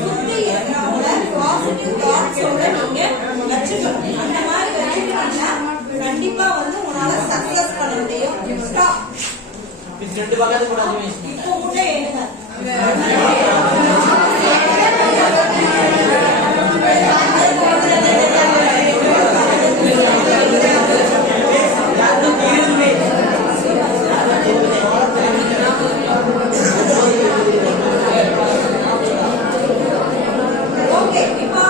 சுத்தி இருக்கிறவங்கள பாசிட்டிவ் தாட்ஸோட நீங்க வச்சுக்கணும். அந்த மாதிரி வச்சுக்கிட்டீங்கன்னா கண்டிப்பா வந்து உங்களால சக்சஸ் பண்ண முடியும். ஸ்டாப். இப்போ முட்டை எடுங்க. ஓகே, இப்போ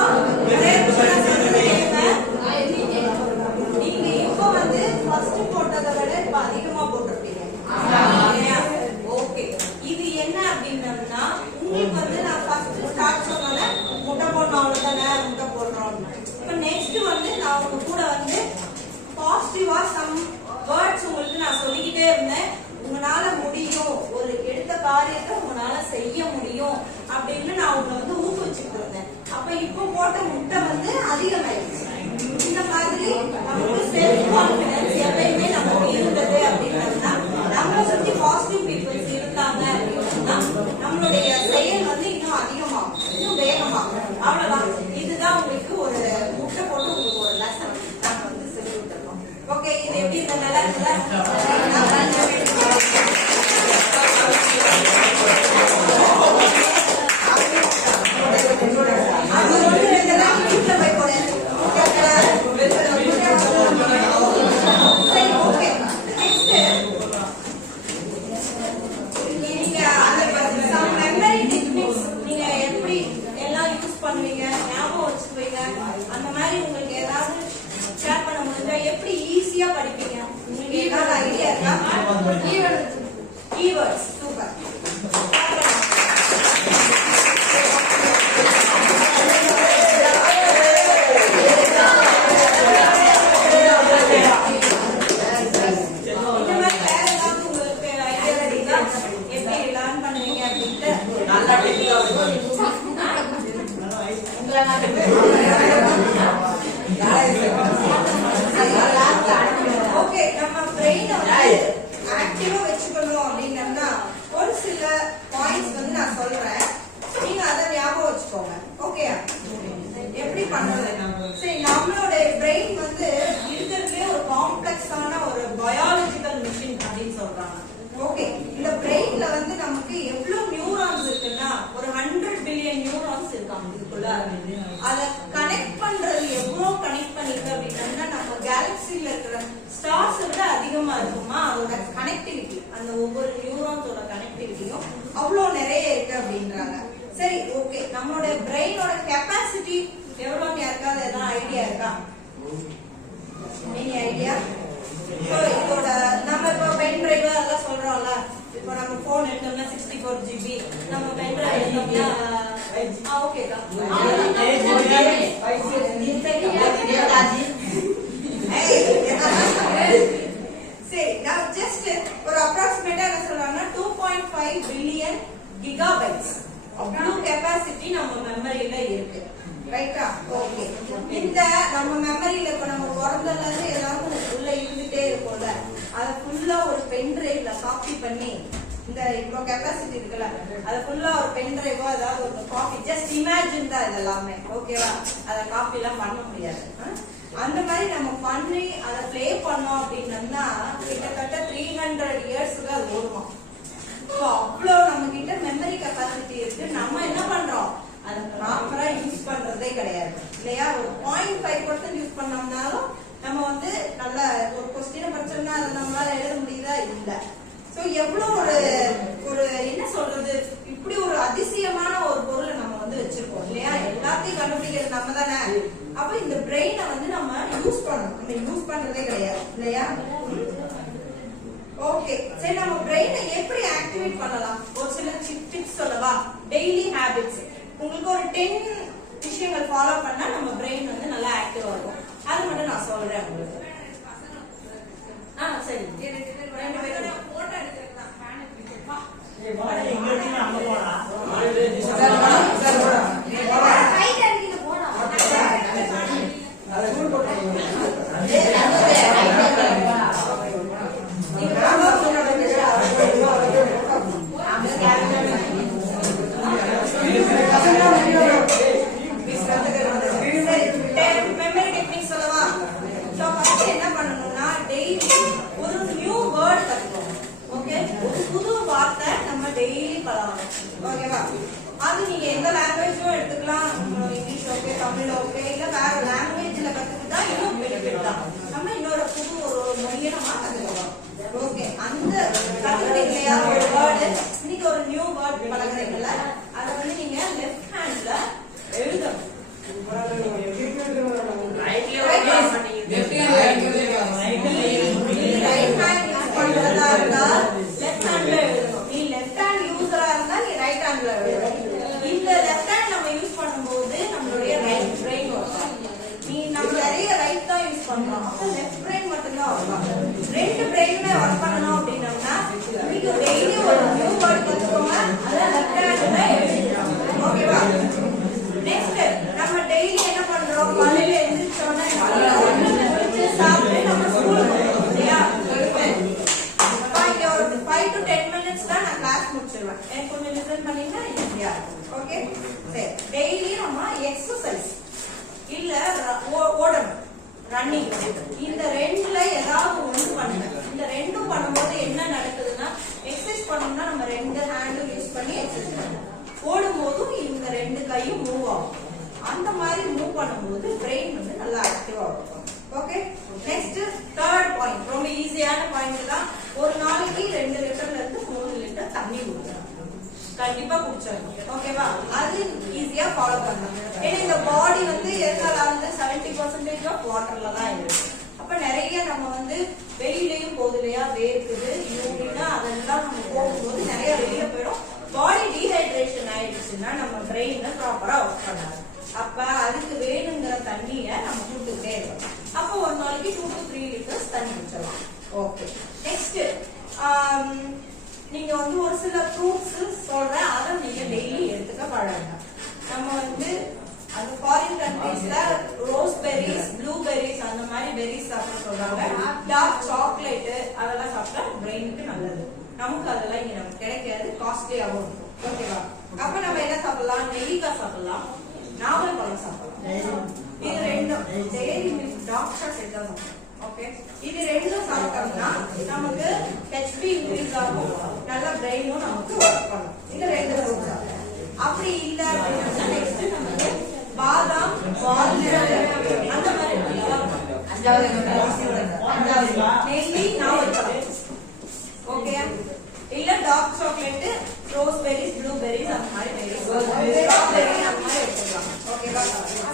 நீங்க இப்போ வந்து ஃபர்ஸ்ட் போட்டதை விட இப்ப அதிகமா போட்டிருப்பீங்க. ஓகே, இது என்ன அப்படின்னா நான் உங்க கூட வந்து பாசிட்டிவா சம் வேர்ட்ஸ் உங்களுக்கு நான் சொல்லிக்கிட்டே இருந்தேன். உங்களால முடியும், ஒரு எடுத்த காரியத்தை உங்களால செய்ய முடியும் அப்படின்னு நான் உங்களை வந்து ஊக்குவிச்சுட்டு இருந்தேன். அப்ப இப்போ போட்ட முட்டை வந்து அதிகமாயிடுச்சு. இந்த மாதிரி நமக்கு செல்ஃப் கான்பிடன்ஸ் எப்பயுமே நமக்கு இருந்தது அப்படின்னா, நம்மளை சுத்தி பாசிட்டிவ் பீப்புள்ஸ் இருந்தாங்க அப்படின்னா நம்மளுடைய செயல் வந்து இன்னும் அதிகமாகும், இன்னும் வேகமாகும். அவ்வளவுதான். இதுதான் உங்களுக்கு ஒரு முட்டை போட்டு உங்களுக்கு ஒரு லெசன் நாங்க வந்து சொல்லி விட்டுருக்கோம். ஓகே, இது எப்படி இந்த நல்லா இருக்குல்ல? அந்த மாதிரி உங்களுக்கு ஏதாவது ஷேர் பண்ண முடிஞ்சா எப்படி ஈஸியா படிப்பீங்க? உங்களுக்கு ஏதாவது ஐடியா இருக்கா? Keywords super. இந்த மாதிரி வேற ஏதாவது உங்களுக்கு ஐடியா இருக்கா? எப்படி லேர்ன் பண்ணுவீங்க அப்படின்ட்டு? ஓகே, நம்ம பிரெயினை வந்து ஆக்டிவா வச்சுக்கணும் அப்படின்னா ஒரு சில பாயிண்ட்ஸ் வந்து நான் சொல்றேன், நீங்க அதை ஞாபகம் வச்சுக்கோங்க. ஓகே, எப்படி பண்றது? சரி, நம்மளோட பிரெயின் வந்து இருக்கிறதுலே ஒரு காம்ப்ளெக்ஸான ஒரு பயாலஜிக்கல் மிஷின் அப்படின்னு சொல்றாங்க. ஓகே, இந்த பிரெயின்ல வந்து நமக்கு எவ்வளவு நியூரான்ஸ் இருக்குன்னா ஒரு 100 பில்லியன் நியூரான்ஸ் இருக்காங்க இதுக்குள்ள. அதை கனெக்ட் பண்றது எவ்வளவு கனெக்ட் பண்ணிருக்கு அப்படின்னா நம்ம கேலக்சில இருக்கிற ஸ்டார்ஸ் விட அதிகமா இருக்குமா அதோட கனெக்டிவிட்டி, அந்த ஒவ்வொரு நியூரான்ஸோட கனெக்டிவிட்டியும் அவ்வளவு நிறைய இருக்கு அப்படின்றாங்க. சரி, ஓகே, நம்மளோட பிரெயினோட கெப்பாசிட்டி எவ்வளவு யாருக்காவது எதாவது ஐடியா இருக்கா? Any idea? இதோட நம்ம இப்போ பென் டிரைவ் அதெல்லாம் சொல்றோம்ல, இப்போ நம்ம போன் எடுத்தோம்னா 64 GB, நம்ம பென் டிரைவ் எடுத்தோம்னா ஓகேக்கா சரி, நான் ஜஸ்ட் ஒரு அப்ராக்சிமேட்டா என்ன சொல்றாங்கன்னா 2.5 பில்லியன் கிகாபைட்ஸ் அவ்வளவு கெப்பாசிட்டி நம்ம மெமரியில இருக்கு. ரைட்டா? ஓகே, இந்த நம்ம மெமரியில இப்ப நம்ம பிறந்ததுல இருந்து ஏதாவது உள்ள இருந்துட்டே இருக்கும்ல, அதை ஃபுல்லா ஒரு பென் டிரைவ்ல காப்பி பண்ணி இந்த இவ்வளவு கெப்பாசிட்டி இருக்குல்ல, அதை ஃபுல்லா ஒரு பென் டிரைவோ ஏதாவது ஒரு காப்பி, ஜஸ்ட் இமேஜின் தான் இதெல்லாமே. ஓகேவா? அதை காப்பி எல்லாம் பண்ண முடியாது. அந்த மாதிரி நம்ம பண்ணி அதை பிளே பண்ணோம் அப்படின்னா கிட்டத்தட்ட 300 இயர்ஸ்க்கு அது ஓடுமா. அவ்வளோ நம்ம கிட்ட மெமரி கெப்பாசிட்டி இருக்கு. நம்ம என்ன பண்றோம்? அதை ப்ராப்பரா யூஸ் பண்றதே கிடையாது இல்லையா? ஒரு 0.5% யூஸ் பண்ணோம்னாலும் நம்ம வந்து நல்ல ஒரு கொஸ்டினை படிச்சோம்னா அதை நம்மளால எழுத முடியுதா? இல்ல. சோ எவ்வளவு ஒரு என்ன சொல்றது, இப்படி ஒரு அதிசயமான ஒரு பொருளை நம்ம வந்து வச்சிருக்கோம் இல்லையா? எல்லாத்தையும் கண்டுபிடிக்கிறது நம்ம தானே. அப்ப இந்த பிரெயினை வந்து நம்ம யூஸ் பண்ணணும். நம்ம யூஸ் பண்றதே கிடையாது இல்லையா? ஓகே, சரி, நம்ம பிரெயினை எப்படி ஆக்டிவேட் பண்ணலாம்? ஒரு சில டிப்ஸ் சொல்லவா? Daily habits. உங்களுக்கு ஒரு 10 விஷயங்கள் ஃபாலோ பண்ணா நம்ம பிரெயின் வந்து நல்லா ஆக்டிவா இருக்கும். அது மட்டும் நான் சொல்றேன் உங்களுக்கு. சரி, 2 பேரும் போட்டோ எடுத்துக்கலாம். மெமரி டெக்னிக் சொல்லவா? என்ன பண்ணணும்னா டெய்லி ஒரு நியூ வேர்ட் கத்துக்கணும். ஓகே, ஒரு புது வார்த்தை நம்ம டெய்லி பழகணும். ஓகேவா? அது நீங்க எந்த லாங்குவேஜும் எடுத்துக்கலாம். இங்கிலீஷ் ஓகே, தமிழ் ஓகே, இல்ல வேற லாங்குவேஜ்ல கத்துக்கிட்டா பண்றோம். அப்ப லெஃப்ட் பிரெயின் மட்டும் தான் ஒர்க் ஆகும். ரெண்டு பிரெயினுமே ஒர்க் பண்ணணும் அப்படின்னம்னா நீங்க டெய்லி ஒரு நியூ வேர்ட் கத்துக்கோங்க. அத லெஃப்ட் ஹேண்ட்ல எழுதிடலாம். ஓகேவா? நெக்ஸ்ட் நம்ம டெய்லி என்ன பண்றோம்? காலையில எழுந்திருச்ச உடனே குளிச்சு சாப்பிட்டு நம்ம ஸ்கூலுக்கு போறோம் இல்லையா? இங்க ஒரு 5 to 10 minutes தான் நான் கிளாஸ் முடிச்சிருவேன். எனக்கு கொஞ்சம் லிசன் பண்ணீங்கன்னா ஈஸியா இருக்கும். ஓகே, சரி. டெய்லி நம்ம எக்ஸசைஸ் இல்ல ஓடணும், ரன்னிங், இந்த ரெண்டுல ஏதாவது ஒன்று பண்ணுங்க. இந்த ரெண்டும் பண்ணும்போது என்ன நடக்குதுன்னா, எக்ஸசைஸ் பண்ணோம்னா நம்ம ரெண்டு ஹேண்டும் யூஸ் பண்ணி எக்ஸசைஸ் பண்ணுவோம். ஓடும் போதும் இந்த ரெண்டு கையும் மூவ் ஆகும். அந்த மாதிரி மூவ் பண்ணும்போது பிரெயின் வந்து நல்லா ஆக்டிவா இருக்கும். ஓகே, நெக்ஸ்ட் தேர்ட் பாயிண்ட், ரொம்ப ஈஸியான பாயிண்ட் தான். ஒரு நாளைக்கு 2 லிட்டர்ல இருந்து 3 லிட்டர் தண்ணி குடிக்கணும். கண்டிப்பா குடிச்சிடணும். ஓகேவா? அது ஈஸியா ஃபாலோ பண்ணலாம். ஏன்னா இந்த பாடி வந்து எதனால 70% ஆஃப் வாட்டர்ல தான் இருக்கு. அப்ப நிறைய நம்ம வந்து வெளியிலயும் போகுது இல்லையா, வேர்க்குது, யூரினா, அதெல்லாம் நம்ம போகும்போது நிறைய வெளியே போயிடும். பாடி டீஹைட்ரேஷன் ஆயிடுச்சுன்னா நம்ம பிரெயின் ப்ராப்பரா ஒர்க் பண்ணாது. அப்ப அதுக்கு வேணுங்கிற தண்ணிய நம்ம கொடுத்துக்கிட்டே இருக்கோம். அப்போ ஒரு நாளைக்கு 2 to 3 லிட்டர்ஸ் தண்ணி குடிச்சலாம். ஓகே, நெக்ஸ்ட் நீங்க வந்து ஒரு சில ஃப்ரூட்ஸ் சொல்றேன், அதை நீங்க டெய்லி எடுத்துக்க பழகுங்க. நம்ம வந்து அது ஃபாரின் கண்ட்ரீஸ்ல ரோஸ் பெரிஸ், ப்ளூ பெரிஸ், அந்த மாதிரி பெரிஸ் சாப்பிட சொல்றாங்க. டார்க் சாக்லேட் அதெல்லாம் சாப்பிட்டா பிரெயினுக்கு நல்லது. நமக்கு அதெல்லாம் இங்க நமக்கு கிடைக்காது, காஸ்ட்லியாகவும் இருக்கும். ஓகேவா? அப்ப நம்ம என்ன சாப்பிடலாம்? நெல்லிக்காய் சாப்பிடலாம், நாவல் பழம் சாப்பிடலாம். இது ரெண்டும் டெய்லி மில்க் டார்க் சாக்லேட் தான் சாப்பிடலாம். ஓகே, இது ரெண்டும் சாப்பிட்டோம்னா நமக்கு ஹெச்பி இன்க்ரீஸ் ஆகும், நல்ல பிரெயினும் நமக்கு ஒர்க் பண்ணும். இந்த ரெண்டு ஃப்ரூட்ஸ் சாப்பிடலாம். அப்படி இல்ல அப்படின்னா நெக்ஸ்ட் நமக்கு பாதாம், வால்நட், அந்த மாதிரி நெல்லி, நாவல் பழம். ஓகே, இல்ல dark chocolate, raspberries, blueberries, அந்த மாதிரி பெரிஸ், ஸ்ட்ராபெரி அந்த மாதிரி எடுத்துக்கலாம். ஓகேவா?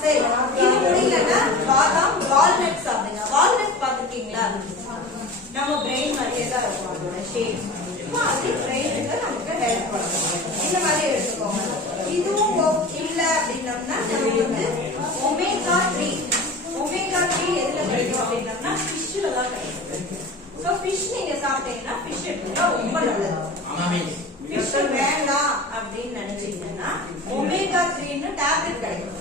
சரி, இது முடியலன்னா பாதாம், வால்நட் சாப்பிடுங்க. வால்நட் பாத்துருக்கீங்களா? நம்ம பிரெயின் மாதிரியே தான் இருக்கும் அதோட ஷேப். அது பிரெயினுக்கு நமக்கு ஹெல்ப் பண்ணும். இந்த மாதிரி எடுத்துக்கோங்க. இதுவும் இல்ல அப்படின்னம்னா நம்ம வந்து ஒமேகா 3 எதுல கிடைக்கும் அப்படின்னம்னா ஃபிஷ்ல தான் கிடைக்கும். சோ ஃபிஷ் நீங்க சாப்பிட்டீங்கன்னா ஃபிஷ் எடுத்தா ரொம்ப நல்லது. ஃபிஷ் வேண்டாம் அப்படின்னு நினைச்சீங்கன்னா ஒமேகா 3 டேப்லெட் கிடைக்கும்.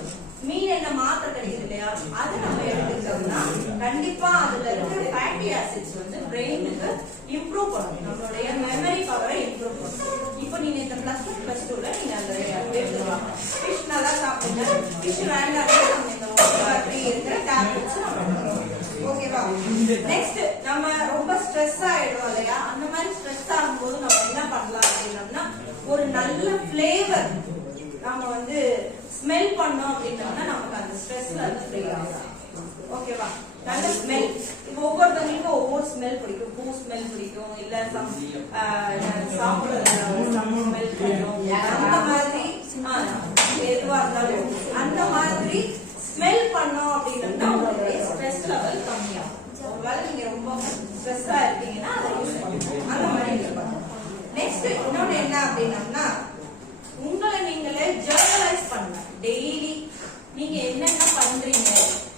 மீன் என்ன மாத்திரை கிடைக்குது இல்லையா, அது நம்ம எடுத்துக்கிட்டோம்னா கண்டிப்பா அதுல இருக்கிற ஃபேட்டி ஆசிட்ஸ் வந்து பிரெயினுக்கு இம்ப்ரூவ் பண்ணும், நம்மளுடைய மெமரி பவரை இம்ப்ரூவ் பண்ணும். இப்போ நீங்க இந்த +2ல நீங்க அந்த எடுத்துக்கலாம். ஃபிஷ் நல்லா சாப்பிடுங்க. ஃபிஷ் வேண்டாம், நம்ம இந்த ஒமேகா 3 இருக்கிற டேப்லெட்ஸ் நம்ம. ஓகேவா? நெக்ஸ்ட் நம்ம ரொம்ப ஸ்ட்ரெஸ் ஆயிடும் இல்லையா, அந்த மாதிரி ஸ்ட்ரெஸ் ஆகும்போது நம்ம என்ன பண்ணலாம் அப்படின்னம்னா ஒரு நல்ல ஃபிளேவர் நம்ம வந்து ஸ்மெல் பண்ணோம் அப்படின்னா நமக்கு அந்த ஸ்ட்ரெஸ்ல இருந்து ஃப்ரீ ஆகும். ஓகேவா? நல்ல ஸ்மெல். இப்போ ஒவ்வொருத்தவங்களுக்கும் ஒவ்வொரு ஸ்மெல் பிடிக்கும். பூ ஸ்மெல் பிடிக்கும், இல்ல சாப்பிடுற ஸ்மெல் பிடிக்கும். அந்த மாதிரி எதுவா இருந்தாலும் அந்த மாதிரி ஸ்மெல் பண்ணோம் அப்படின்னா உங்களுடைய ஸ்ட்ரெஸ் லெவல் கம்மியாகும். ஒருவேளை நீங்க ரொம்ப ஸ்ட்ரெஸ்ஸா இருக்கீங்கன்னா அதை யூஸ் பண்ணுங்க. அந்த மாதிரி பண்ணுங்க. நெக்ஸ்ட் இன்னொன்னு என்ன அப்படின்னா உங்களை நீங்களே ஜர்னலைஸ் பண்ணுங்க. டெய்லி நீங்க என்னென்ன பண்றீங்க,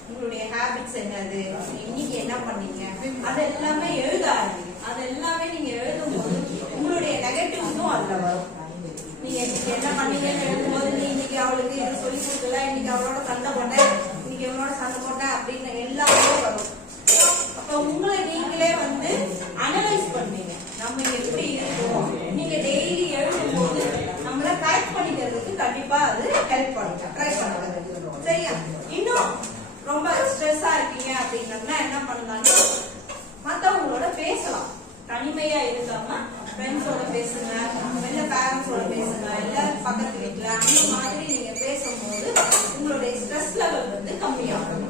உங்களுடைய ஹேபிட்ஸ் என்னது, இன்னைக்கு என்ன பண்ணீங்க, அது எல்லாமே எழுத ஆரம்பிங்க. அது எல்லாமே நீங்க எழுதும்போது உங்களுடைய நெகட்டிவ்ஸும் அதுல வரும். நீங்க இன்னைக்கு என்ன பண்ணீங்கன்னு எழுதும்போது, நீ இன்னைக்கு அவளுக்கு இதை சொல்லி கொடுக்கல, இன்னைக்கு அவளோட சண்டை போட்டேன், இன்னைக்கு அவளோட சண்டை போட்டேன் அப்படின்னு எல்லாமே வரும். அப்ப உங்களை நீங்களே வந்து அனலைஸ் பண்ணீங்க, நம்ம எப்படி இருக்கோம். நீங்க டெய்லி எழுதும் போது நம்மள கரெக்ட் பண்ணிக்கிறதுக்கு கண்டிப்பா அது ஹெல்ப் பண்ணுங்க. ட்ரை பண்ணுங்க. சரியா? இன்னும் ரொம்ப ஸ்ட்ரெஸ்ஸா இருக்கீங்க அப்படின்னா என்ன பண்ணலாம்னா மத்தவங்களோட பேசலாம். தனிமையா இருக்காம ஃப்ரெண்ட்ஸோட பேசுங்க, இல்ல பேரண்ட்ஸோட பேசுங்க, இல்ல பக்கத்து வீட்டுல, அந்த மாதிரி நீங்க பேசும்போது உங்களுடைய ஸ்ட்ரெஸ் லெவல் வந்து கம்மியாகும்.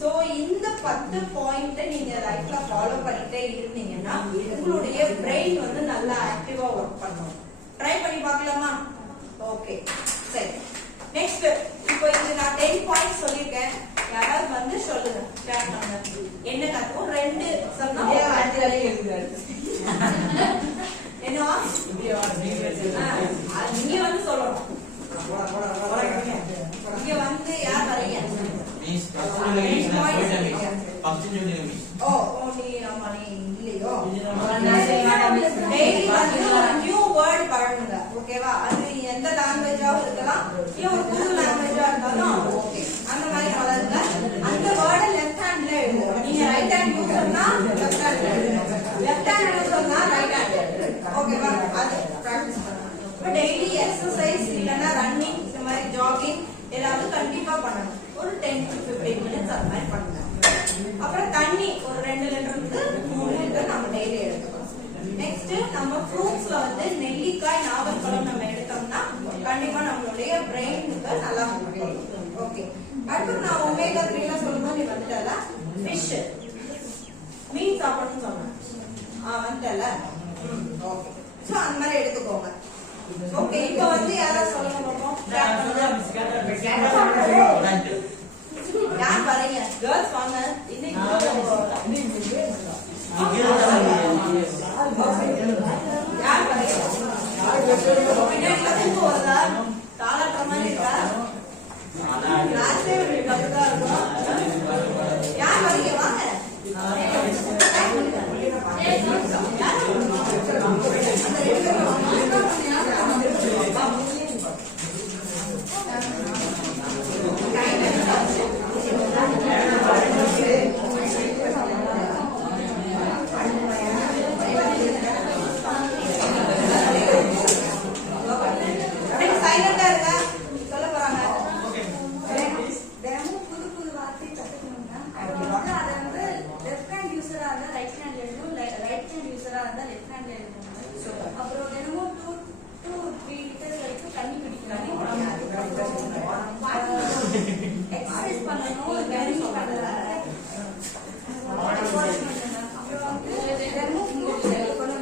சோ இந்த 10 பாயிண்ட் நீங்க லைஃப்ல ஃபாலோ பண்ணிட்டே இருந்தீங்கன்னா உங்களுடைய பிரெயின் வந்து நல்லா ஆக்டிவா ஒர்க் பண்ணும். ட்ரை பண்ணி பார்க்கலாமா? ஓகே, சரி. நெக்ஸ்ட் இப்போ இங்க நான் 10 பாயிண்ட்ஸ் சொல்லிருக்கேன். யாராவது வந்து சொல்லுங்க, ஷேர் பண்ணுங்க. என்ன கத்துக்கும்? 2 சொன்னா என்னவா நீங்க வந்து சொல்லணும். இங்க வந்து யார் வரீங்க? ஓ நீ ஆமா நீ இல்லையோ டெய்லி வந்து ஒரு நியூ வேர்ட் பழகுங்க ஓகேவா அது எந்த லாங்குவேஜாவும் இருக்கலாம் இல்ல ஒரு புது லாங்குவேஜா இருந்தாலும் ஓகே அந்த மாதிரி பழகுங்க அந்த வேர்டை லெஃப்ட் ஹேண்ட்ல எழுதுங்க நீங்க ரைட் ஹேண்ட் யூசர்னா லெஃப்ட் ஹேண்ட்ல எழுதுங்க லெஃப்ட் ஹேண்ட் யூசர்னா ரைட் ஹேண்ட் ஓகேவா அது பிராக்டிஸ் பண்ணுங்க இப்போ டெய்லி எக்ஸசைஸ் இல்லைன்னா ரன்னிங் இந்த மாதிரி ஜாகிங் ஏதாவது கண்டிப்பா பண்ணணும் ஒரு 10 to 15 மினிட்ஸ் அந்த மாதிரி பண்ணுங்க அப்புறம் தண்ணி ஒரு 2 லிட்டருக்கு 3 லிட்டர் நம்ம டெய்லி எடுத்துக்கணும் நெக்ஸ்ட் நம்ம ஃப்ரூட்ஸ்ல வந்து நெல்லிக்காய் நாவற்பழம் நம்ம எடுத்தோம்னா கண்டிப்பா நம்மளுடைய பிரெயினுக்கு நல்லா இருக்கும் ஓகே அடுத்து நான் ஒமேகா 3 ல சொல்லும்போது நீ வந்துட்டல ஃபிஷ் மீன் சாப்பிடணும்னு சொன்னேன் வந்துட்டல ஓகே சோ அந்த மாதிரி எடுத்துக்கோங்க ஓகே இப்போ வந்து யாராவது சொல்லுங்க பாப்போம் யார் வரீங்க கேர்ள்ஸ் வாங்க இன்னைக்கு யார் வரீங்க பின்னாடி வருதா தாளாட்டுற மாதிரி இருக்கா லாஸ்டே கப்புதான் இருக்கும் யார் வரீங்க வாங்க அப்புறம் தினமும் 2 to 3 லிட்டர் வரைக்கும் தண்ணி குடிக்கணும் எக்ஸசைஸ் பண்ணணும் தினமும் பண்ணலாம் அப்புறம் வந்து தினமும் ஃப்ரூட்ஸ் எடுக்கணும்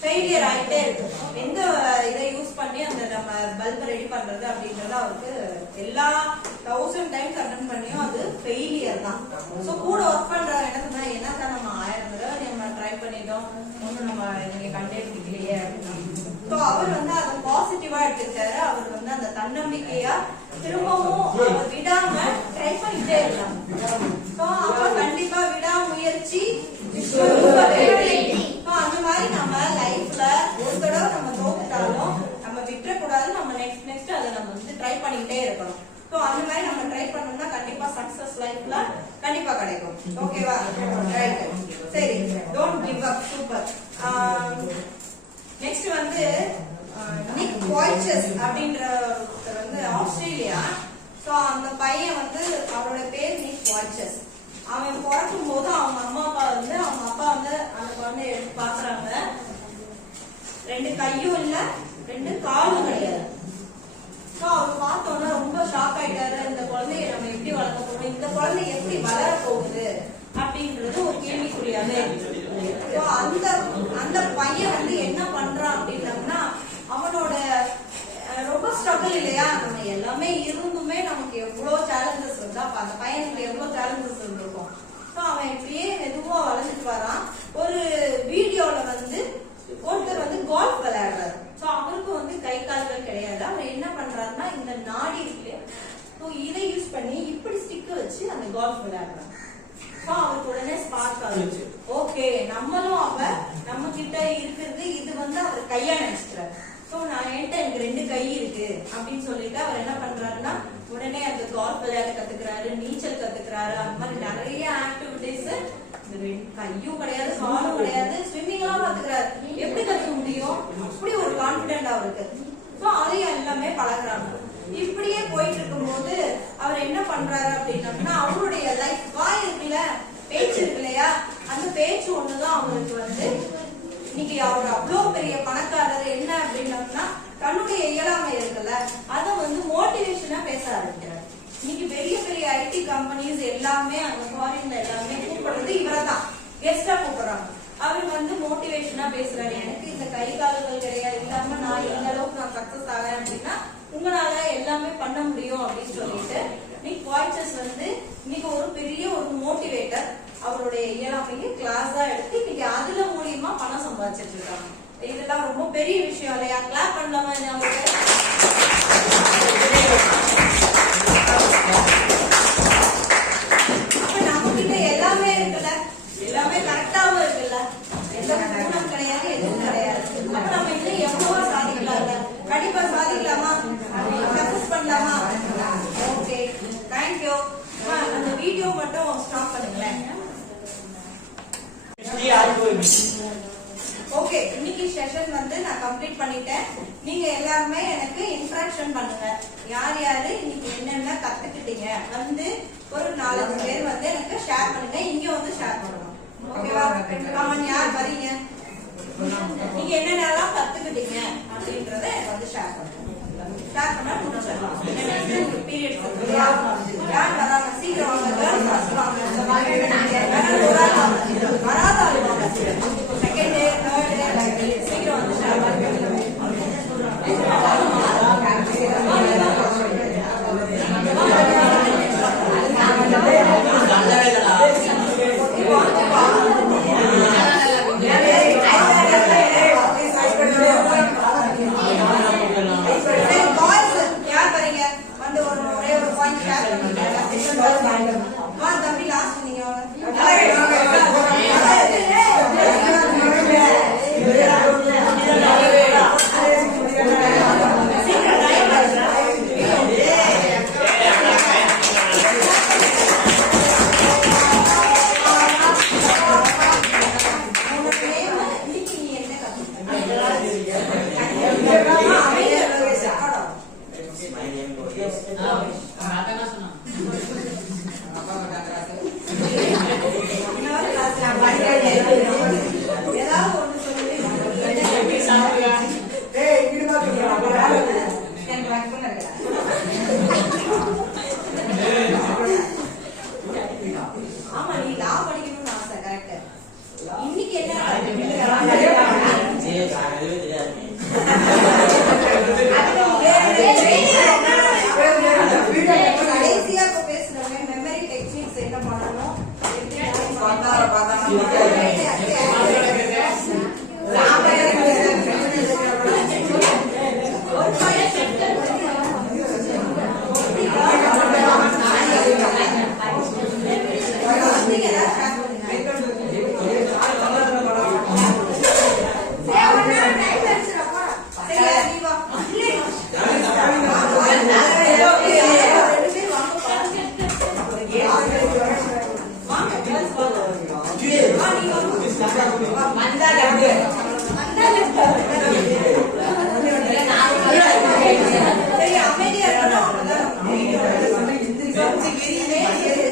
ஃபெயிலியர் ஆயிட்டே இருக்கு எந்த இதை யூஸ் பண்ணி அந்த நம்ம பல்ப் ரெடி பண்றது அப்படிங்கறது அவருக்கு எல்லா 1000 டைம்ஸ் அட்டன் பண்ணியும் அது ஃபெயிலியர் தான். ஸோ கூட ஒர்க் பண்றவங்க என்ன சொன்னா, என்ன சார் நம்ம 1000 தடவை நம்ம ட்ரை பண்ணிட்டோம், ஒன்றும் நம்ம இங்கே கண்டென்ட் இல்லையே அப்படின்னா. ஸோ அவர் வந்து அதை பாசிட்டிவா எடுத்துக்கிட்டாரு. அவர் வந்து அந்த தன்னம்பிக்கையா திரும்பவும் அவர் விடாம ட்ரை பண்ணிட்டே இருக்காங்க. ஸோ அப்ப கண்டிப்பா விடாமுயற்சி அந்த மாதிரி நம்ம லைஃப்ல ஒரு தடவை நம்ம தோத்துட்டாலும் நம்ம விட்டுறக்கூடாது. நம்ம நெக்ஸ்ட் அதை நம்ம வந்து ட்ரை பண்ணிக்கிட்டே இருக்கணும். ஸோ அந்த மாதிரி நம்ம ட்ரை பண்ணோம்னா கண்டிப்பா சக்சஸ் லைஃப்ல கண்டிப்பா கிடைக்கும். ஓகேவா? ரைட். சரி, don't give up. Super. Next வந்து நிக் வாய்ச்சஸ் அப்படின்ற ஒருத்தர் வந்து ஆஸ்திரேலியா. ஸோ அந்த பையன் வந்து அவரோட பேர் நிக் வாய்ச்சஸ். அவன் பிறக்கும் போது அவங்க அப்பா வந்து அந்த குழந்தைய எடுத்து பாக்குறாங்க. 2 கையும் இல்ல, 2 காலும் கிடையாது. அவர் பார்த்தோன்னா ரொம்ப ஷாக் ஆயிட்டாரு. இந்த குழந்தைய நம்ம எப்படி வளர்க்க போறோம், இந்த குழந்தை எப்படி வளர போகுது அப்படின்றது ஒரு கேள்விக்குறியாவே இருக்கு. அந்த பையன் வந்து என்ன பண்றான் அப்படின்னா, அவனோட ரொம்ப ஸ்ட்ரகிள் இல்லையா, நம்ம எல்லாமே இருந்துமே நமக்கு எவ்வளவு சேலஞ்சஸ் இருந்தா அப்ப அந்த பையனுக்கு எவ்வளவு சேலஞ்சஸ் இருந்திருக்கும். ஸோ அவன் இப்படியே மெதுவா வளர்ந்துட்டு வரான். ஒரு வீடியோல வந்து ஒருத்தர் வந்து கோல்ஃப் விளையாடுறாரு. ஸோ அவருக்கு வந்து கை கால்கள் கிடையாது. அவர் என்ன பண்றாருன்னா, இந்த நாடி இருக்கு, ஸோ இதை யூஸ் பண்ணி இப்படி ஸ்டிக்க வச்சு அந்த கோல்ஃப் விளையாடுறாரு. ஸோ அவருக்கு உடனே ஸ்பார்க் ஆகுது. ஓகே, நம்மளும் அப்ப நம்ம கிட்ட இருக்கிறது இது வந்து அவர் கையா நினைச்சுக்கிறாரு. ஸோ என்கிட்ட எனக்கு 2 கை இருக்கு அப்படின்னு சொல்லிட்டு அவர் என்ன பண்றாருன்னா, உடனே அந்த கோல்ஃப் விளையாட கத்துக்கிறாரு, நீச்சல் கத்துக்கிறாரு. அந்த மாதிரி நிறைய ஆக்டிவிட்டிஸ். கையும் கிடையாது, காலும் கிடையாது, ஸ்விம்மிங் எல்லாம் கத்துக்கிறாரு. எப்படி கத்துக்க முடியும்? அப்படி ஒரு கான்பிடென்ட் அவருக்கு. ஸோ அதையும் எல்லாமே பழகுறாங்க. இப்படியே போயிட்டு இருக்கும் போது அவர் என்ன பண்றாரு அப்படின்னா, அவருடைய லைஃப் வாய் இருக்குல்ல, பேச்சு இருக்கு இல்லையா, அந்த பேச்சு ஒண்ணுதான் அவருக்கு வந்து இன்னைக்கு அவர் அவ்வளவு பெரிய பணக்காரர். என்ன அப்படின்னா, தன்னுடைய இயலாமை இருக்குல்ல, அதை வந்து மோட்டிவேஷனா பேச ஆரம்பிக்கிறார். இன்னைக்கு பெரிய பெரிய ஐடி கம்பெனிஸ் எல்லாமே அந்த ஃபாரின்ல எல்லாமே கூப்பிடுறது இவரை தான் கெஸ்டா கூப்பிடுறாங்க. அவர் வந்து மோட்டிவேஷனா பேசுறாரு. எனக்கு இந்த கை கால்கள் கிடையாது, இல்லாம நான் இந்த அளவுக்கு நான் சக்சஸ் ஆகிறேன் அப்படின்னா உங்களால எல்லாமே பண்ண முடியும் அப்படின்னு சொல்லிட்டு நிக் வாய்ச்சஸ் வந்து இன்னைக்கு ஒரு பெரிய ஒரு மோட்டிவேட்டர். அவருடைய இயலாமையை கிளாஸா எடுத்து இன்னைக்கு அதுல மூலியமா பணம் சம்பாதிச்சிட்டு இருக்காங்க. இதெல்லாம் ரொம்ப பெரிய விஷயம் இல்லையா? கிளாப் பண்ணலாமா? அப்ப நம்ம கிட்ட எல்லாமே இருக்குல்ல, எல்லாமே கரெக்டாவும் இருக்குல்ல, எந்த குணம் கிடையாது, எதுவும் கிடையாது. அப்ப நம்ம இன்னும் எவ்வளவோ சாதிக்கலாம்ல. கண்டிப்பா சாதிக்கலாமா? சக்சஸ் பண்ணலாமா? Okay, thank you. அந்த வீடியோ மட்டும் ஸ்டாப் பண்ணுங்களேன். ஓகே, இன்னைக்கு செஷன் வந்து நான் கம்ப்ளீட் பண்ணிட்டேன். நீங்க எல்லாருமே எனக்கு இன்ட்ராக்ஷன் பண்ணுங்க. யார் யாரு இன்னைக்கு என்னென்ன கத்துக்கிட்டீங்க வந்து ஒரு 4-5 பேர் வந்து எனக்கு ஷேர் பண்ணுங்க. இங்க வந்து ஷேர் பண்ணணும். ஓகேவா? கமெண்ட் யார் வரீங்க, நீங்க என்னென்னலாம் கத்துக்கிட்டீங்க அப்படின்றத எனக்கு வந்து ஷேர் பண்ணுங்க. ஷேர் பண்ணா முடிச்சிடலாம். பீரியட்ஸ் யார் வராங்க சீக்கிரம் வாங்க. கேர்ள்ஸ் ஃபர்ஸ்ட் வாங்க. வராத ஆள் வாங்க. செகண்ட் டே, தேர்ட் டே சீக்கிரம் வந்து ஷேர் பண்ணுங்க. தம்பி லாஸ்ட் நீங்க ஆமா, நீ லா படிக்கணும்னு ஆசை. கரெக்ட். இன்னைக்கு என்ன வெரி